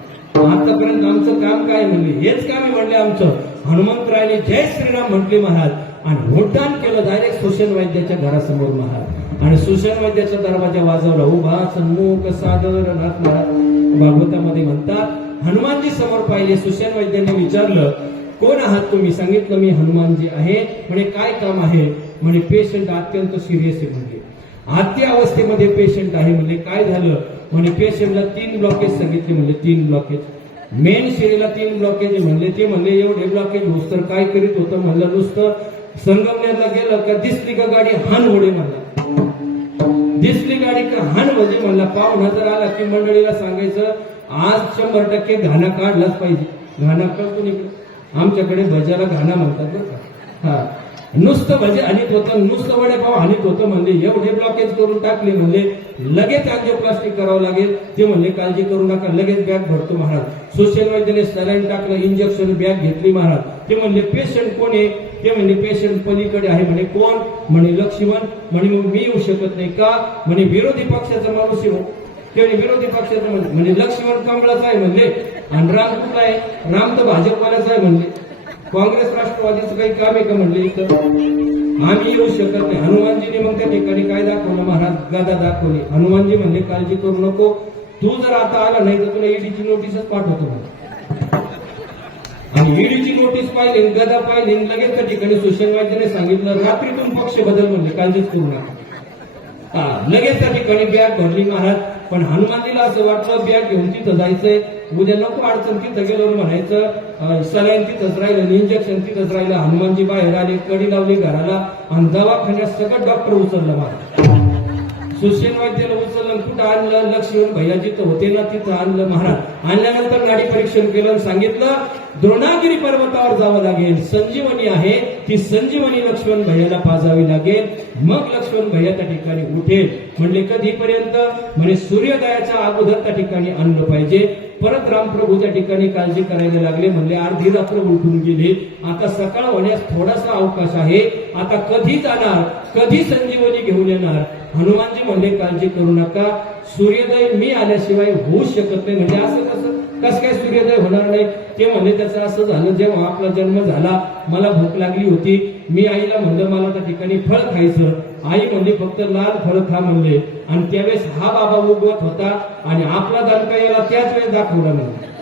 आतापर्यंत आमचं काम काय? म्हणले हेच काम आहे म्हणले आमचं. हनुमंतरायने जय श्रीराम म्हटले महाराज आणि उड्डाण केलं डायरेक्ट सुषेण वैद्याच्या घरासमोर महाराज. आणि सुषेण वैद्याचा दरवाजा वाजवला. उभा सन्मुख सादर नाथ महाराज भागवतामध्ये म्हणतात. हनुमानजी समोर पाहिले. सुषेण वैद्याने विचारलं कोण आहात तुम्ही? सांगितलं मी हनुमानजी आहे. म्हणे काय काम आहे? म्हणे पेशंट अत्यंत सिरियस आहे. म्हणजे आत्य अवस्थेमध्ये पेशंट आहे. म्हणजे काय झालं? म्हणे पेशंटला 3 ब्लॉकेज सांगितले, म्हणले 3 ब्लॉकेज. मेन शिरेला 3 ब्लॉकेज म्हणले. ते म्हणले एवढे ब्लॉकेज होस तर काय करीत होतं म्हणलं, नुसतं संगमनेरला गेलं का दिसली का गाडी हान होडे म्हणला, दिसली गाडी का हान म्हणजे म्हणला. पाहुणा जर आला की मंडळीला सांगायचं आज 100% घाणा काढलाच पाहिजे. घाणा कळतो इकडे आमच्याकडे भज्याला घाणा म्हणतात बरं का. हा, नुसतं भजे हानीत होतं, नुसतं वडेपाव हानीत होतं म्हणले. एवढे ब्लॉकेज करून टाकले म्हणले, लगेच अँजिओप्लास्टिक करावं लागेल. ते म्हणले काळजी करू नका, लगेच बॅग भरतो महाराज. सोशल वैद्याने सलाईन टाकलं, इंजेक्शन बॅग घेतली महाराज. ते म्हणले पेशंट कोण आहे, ते म्हणले पेशंट पलीकडे आहे. म्हणे कोण, म्हणे लक्ष्मण. म्हणे मग मी येऊ शकत नाही का, म्हणे विरोधी पक्षाचा माणूस येऊ. ते विरोधी पक्षाचा म्हणजे लक्ष्मण कमळाचा आहे म्हणले, आणि राम कुठला आहे, राम तर भाजपवाल्याचा आहे म्हणले. काँग्रेस राष्ट्रवादीचं काही काम आहे का म्हणले इथं, आम्ही येऊ शकत नाही. हनुमानजीने मग त्या ठिकाणी काय दाखवलं महाराज, गदा दाखवली. हनुमानजी म्हणले काळजी करू नको, तू जर आता आला नाही तर तुला ईडीची नोटीसच पाठवतो म्हणले. आणि ईडीची नोटीस पाहिली, गदा पाहिली, लगेच त्या ठिकाणी सोशल मीडियाने सांगितलं रात्रीतून पक्ष बदल म्हणले, काळजीच करू नका. लगेच त्या ठिकाणी बॅग भरली महाराज. पण हनुमानजीला असं वाटलं बॅग घेऊन तिथं जायचंय, उद्या नको अडचण, तिथं गेलो म्हणायचं सलाईन तिथंच राहिलं, इंजेक्शन तिथंच राहिलं. हनुमानजी बाहेर आले, कडी लावली घराला, आणि दवाखान्यात सगळं डॉक्टर उचललं महाराज. सुशील वैद्याला उचललं, कुठं आणलं, लक्ष्मण भैया जिथं होते ना तिथं आणलं महाराज. आणल्यानंतर गाडी परीक्षण केलं, सांगितलं द्रोणागिरी पर्वतावर जावं लागेल, संजीवनी आहे ती संजीवनी लक्ष्मण भैयाला पाजावी लागेल, मग लक्ष्मण भैया त्या ठिकाणी उठेल. म्हणले कधीपर्यंत, म्हणे सूर्योदयाच्या अगोदर त्या ठिकाणी आणलं पाहिजे. परत रामप्रभू त्या ठिकाणी काळजी करायला लागले. म्हणले अर्धी रात्र उठून गेली, आता सकाळ होण्यास थोडासा अवकाश आहे, आता कधी जाणार, कधी संजीवनी घेऊन येणार. हनुमानजी म्हणले काळजी करू नका, सूर्योदय मी आल्याशिवाय होऊ शकत नाही. म्हणजे असं कसं काय सूर्योदय होणार नाही. ते म्हणले त्याचं असं झालं, जेव्हा आपला जन्म झाला मला भूक लागली होती, मी आईला म्हणलं मला त्या ठिकाणी फळ खायचं. आई म्हणली फक्त लाल फळ खा म्हणले, आणि त्यावेळेस हा बाबा उगवत होता आणि आपला दणका याला त्याच वेळेस दाखवला म्हणले.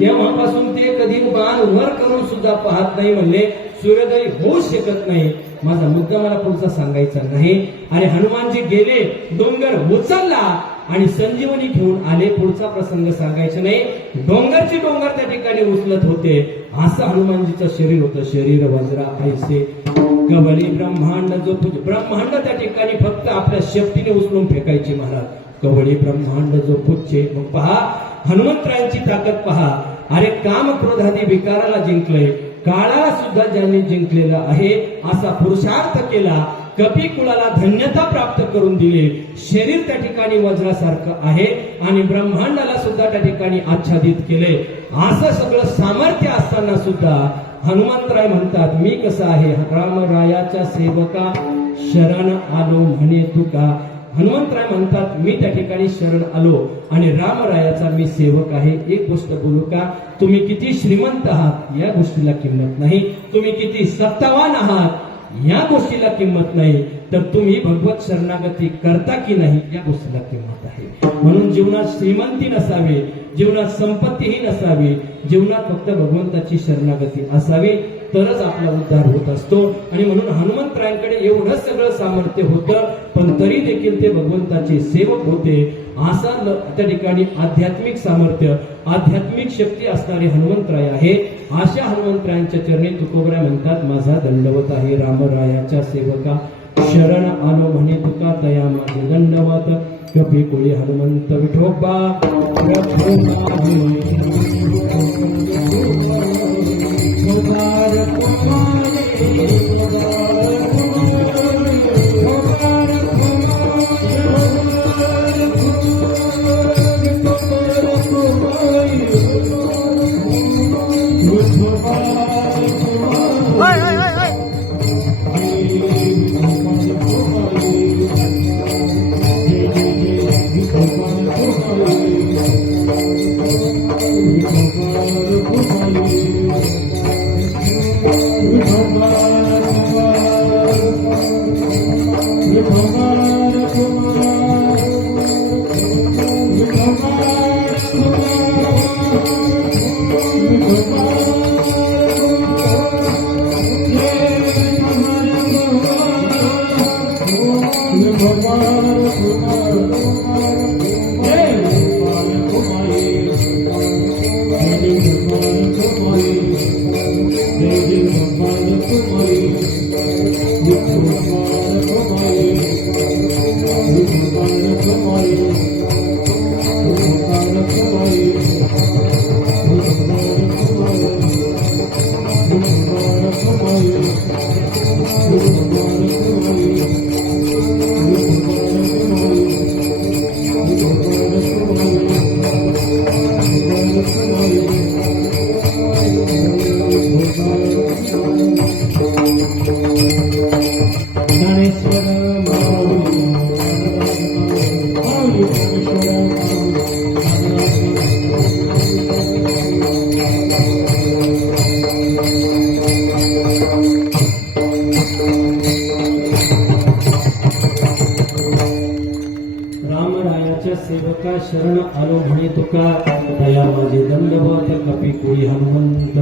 तेव्हापासून ते कधी बाण वर करून सुद्धा पाहत नाही. म्हणले सूर्योदय होऊ शकत नाही. माझा मुद्दा मला पुढचा सांगायचा नाही. आणि हनुमानजी गेले, डोंगर उचलला आणि संजीवनी घेऊन आले. पुढचा प्रसंग सांगायचा नाही. डोंगरचे डोंगर त्या ठिकाणी उचलत होते. असं हनुमानजीचं शरीर होतं. शरीर वज्रा ऐसे कबली ब्रह्मांड, जो ब्रह्मांड त्या ठिकाणी फक्त आपल्या शक्तीने उचलून फेकायचे महाराज. कबली ब्रह्मांड जो पुच्छे. मग पहा हनुमंतरायांची ताकद पहा. अरे काम क्रोधादी विकाराला जिंकले, काळाला सुद्धा ज्यांनी जिंकलेला आहे, असा पुरुषार्थ केला, कपी कुळाला धन्यता प्राप्त करून दिले. शरीर त्या ठिकाणी वज्रासारखं आहे आणि ब्रह्मांडाला सुद्धा त्या ठिकाणी आच्छादित केले. असं सगळं सामर्थ्य असताना सुद्धा हनुमंतराय म्हणतात मी कसं आहे, रामरायाच्या सेवका शरण आलो म्हणे तुका. हनुमंतराय म्हणतात मी त्या ठिकाणी शरण आलो आणि रामरायाचा मी सेवक आहे. एक गोष्ट बोलू का, तुम्ही किती श्रीमंत आहात या गोष्टीला किंमत नाही, तुम्ही किती सत्तावान आहात या गोष्टीला किंमत नाही, तर तुम्ही भगवत शरणागती करता की नाही या गोष्टीला किंमत आहे. म्हणून जीवनात श्रीमंती नसावी, जीवनात संपत्तीही नसावी, जीवनात फक्त भगवंताची शरणागती असावी, तरच आपला उद्धार होत असतो. आणि म्हणून हनुमंतरायांकडे एवढं सगळं सामर्थ्य होतं, पण तरी देखील ते भगवंताचे सेवक होते. असं त्या ठिकाणी आध्यात्मिक सामर्थ्य, आध्यात्मिक शक्ती असणारे हनुमंतराय आहे. अशा हनुमंतरायांच्या चरणी तुकोबराय म्हणतात माझा दंडवत आहे रामरायाच्या सेवका, शरण आलो म्हणे तुका, दया माझे दंडवत. कपी कोळी हनुमंत विठोबा भगवान विठ्ठलाच्या सेवका शरण आलो म्हणे तुका, दया माझे दंडवत कपी कोळी हनुमंत.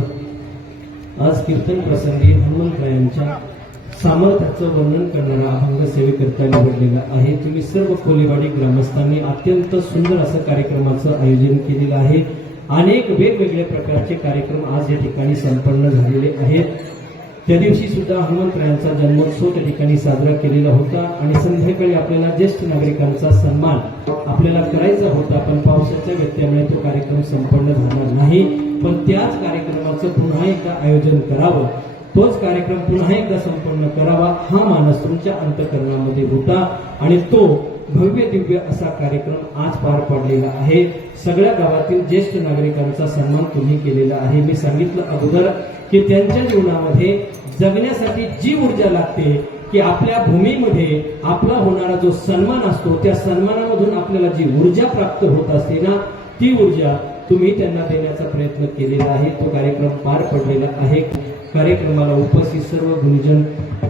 आज कीर्तन प्रसंगी हनुमंतरायांच्या सामर्थ्याचं वर्णन करणारा अभंग सेवेकरता निवडलेला आहे. तुम्ही सर्व कोलेवाडी ग्रामस्थांनी अत्यंत सुंदर असं कार्यक्रमाचं आयोजन केलेलं आहे. अनेक वेगवेगळ्या प्रकारचे कार्यक्रम आज या ठिकाणी संपन्न झालेले आहेत. त्या दिवशी सुद्धा हनुमंतरायांचा जन्मोत्सव त्या ठिकाणी साजरा केलेला होता आणि संध्याकाळी आपल्याला ज्येष्ठ नागरिकांचा सन्मान आपल्याला करायचा होता, पण पावसाच्या व्यत्ययामुळे तो कार्यक्रम संपन्न झाला नाही. पण त्याच कार्यक्रमाचं पुन्हा एकदा आयोजन करावं, तोच कार्यक्रम पुन्हा एकदा संपन्न करावा हा मानस तुमच्या अंतःकरणामध्ये होता आणि तो भव्य दिव्य असा कार्यक्रम आज पार पडलेला आहे. सगळ्या गावातील ज्येष्ठ नागरिकांचा सन्मान तुम्ही केलेला आहे. मी सांगितलं अगोदर की त्यांच्या जीवनामध्ये जगण्यासाठी जी ऊर्जा लागते की आपल्या भूमीमध्ये आपला होणारा जो सन्मान असतो त्या सन्मानामधून आपल्याला जी ऊर्जा प्राप्त होत असते ना, ती ऊर्जा तुम्ही त्यांना देण्याचा प्रयत्न केलेला आहे. तो कार्यक्रम पार पडलेला आहे. कार्यक्रमाला उपस्थित सर्व गुरुजन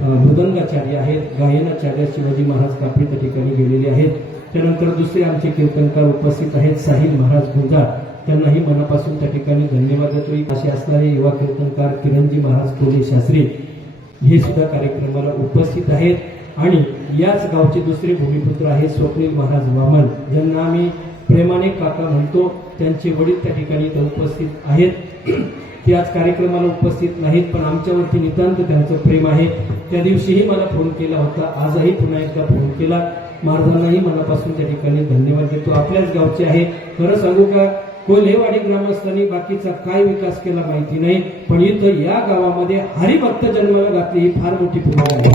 मृदंगाचार्य आहेत, गायनाचार्य शिवाजी महाराज कापडी त्या ठिकाणी गेलेले आहेत. त्यानंतर दुसरे आमचे कीर्तनकार उपस्थित आहेत साहिल महाराज गुंजार, त्यांनाही मनापासून त्या ठिकाणी धन्यवाद देतो. असे असणारे युवा कीर्तनकार किरणजी महाराज कोले शास्त्री हे सुद्धा कार्यक्रमाला उपस्थित आहेत. आणि याच गावचे दुसरे भूमिपुत्र आहेत स्वप्नील महाराज वामन, ज्यांना आम्ही प्रेमाने काका म्हणतो. त्यांचे वडील त्या ठिकाणी उपस्थित आहेत. ते आज कार्यक्रमाला उपस्थित नाहीत, पण आमच्यावरती नितांत त्यांचं प्रेम आहे. त्या दिवशीही मला फोन केला होता, आजही पुन्हा एकदा फोन केला. महाराजांनाही मनापासून त्या ठिकाणी धन्यवाद देतो. आपल्याच गावचे आहे. खरं सांगू का, कोल्हेवाडी ग्रामस्थांनी बाकीचा काय विकास केला माहिती नाही, पण इथं या गावामध्ये हरिभक्त जन्माला घातली ही फार मोठी भूमिका आहे.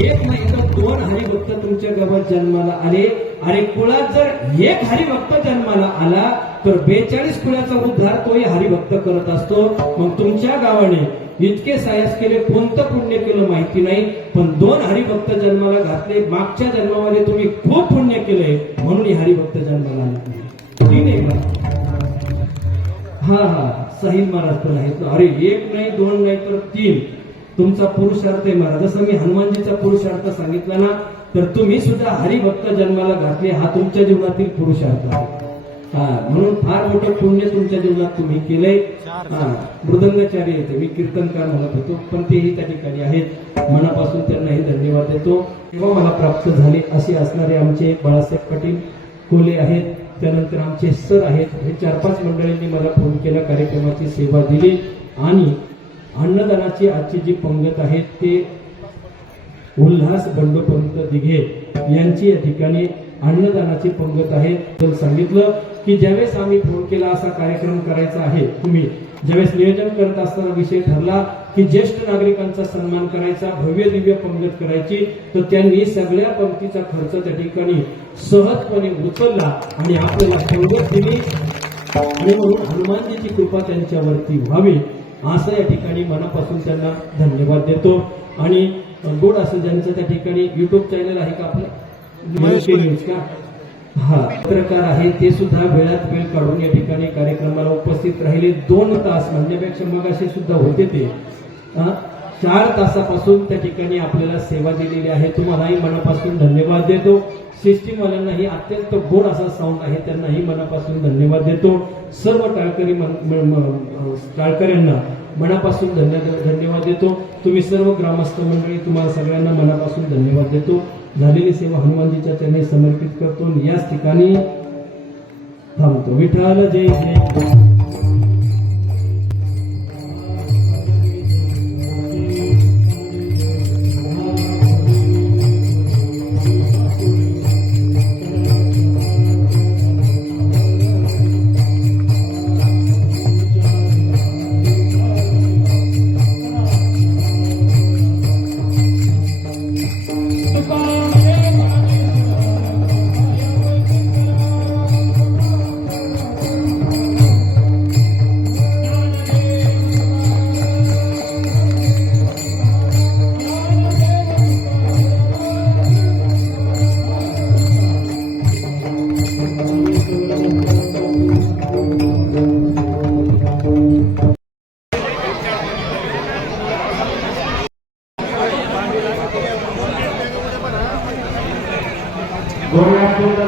एक नाही तर 2 हरिभक्त तुमच्या गावात जन्माला आले. अरे कुळात जर एक हरिभक्त जन्माला आला तर 42 कुळाचा उद्धार तोही हरिभक्त करत असतो. मग तुमच्या गावाने इतके सायस केले, कोणतं पुण्य केलं माहिती नाही, पण 2 हरिभक्त जन्माला घातले. मागच्या जन्मामध्ये तुम्ही खूप पुण्य केलंय म्हणून ही हरिभक्त जन्माला आले. हा साहिल महाराज पण आहेत. अरे 1 नाही 2 नाही तर 3 तुमचा पुरुषार्थ आहे महाराज. जसं मी हनुमानजीचा पुरुषार्थ सांगितला ना, तर तुम्ही सुद्धा हरिभक्त जन्माला घातले हा तुमच्या जीवनातील पुरुषार्थ आहे. म्हणून फार मोठं पुण्य तुमच्या जीवनात तुम्ही केलंय. मृदंगाचार्य येते, मी कीर्तनकार म्हणत होतो, पण तेही त्या ठिकाणी आहेत. मनापासून त्यांनाही धन्यवाद देतो. तेव्हा मला प्राप्त झाले असे असणारे आमचे बाळासाहेब पाटील कोले आहेत. त्यानंतर आमचे सर आहेत. हे 4-5 मंडळींनी मला फोन केला, कार्यक्रमाची सेवा दिली. आणि अन्नदानाची आजची जी पंगत आहे ते उल्हास बंडोपंत दिघे यांची या ठिकाणी अन्नदानाची पंगत आहे. तर सांगितलं की ज्यावेळेस आम्ही फोन केला असा कार्यक्रम करायचा आहे, तुम्ही ज्यावेळेस नियोजन करत असताना विषय ठरला की ज्येष्ठ नागरिकांचा सन्मान करायचा, भव्य दिव्य पंगत करायची, तर त्यांनी सगळ्या पंक्तीचा खर्च त्या ठिकाणी सहजपणे उचलला आणि आपल्याला पंगत दिली. आणि म्हणून हनुमानजीची कृपा त्यांच्यावरती व्हावी असं या ठिकाणी मनापासून त्यांना धन्यवाद देतो. आणि गोड असं ज्यांचं त्या ठिकाणी युट्यूब चॅनल आहे का आपलं न्यूज का, हा पत्रकार आहे, ते सुद्धा वेळात वेळ काढून या ठिकाणी कार्यक्रमाला उपस्थित राहिले. 2 तास म्हणण्यापेक्षा मग असे सुद्धा होते ते 4 तासापासून त्या ठिकाणी आपल्याला सेवा दिलेली आहे. तुम्हालाही मनापासून धन्यवाद देतो. सिस्टीमवाल्यांनाही अत्यंत गोड असा साऊंड आहे, त्यांनाही मनापासून धन्यवाद देतो. सर्व टाळकऱ्यांना मनापासून धन्यवाद देतो. तुम्ही सर्व ग्रामस्थ मंडळी, तुम्हाला सगळ्यांना मनापासून धन्यवाद देतो. झालेली सेवा हनुमानजीच्या चरणी समर्पित करतो. याच ठिकाणी थांबतो. विठ्ठल जय जय. गोव्यातून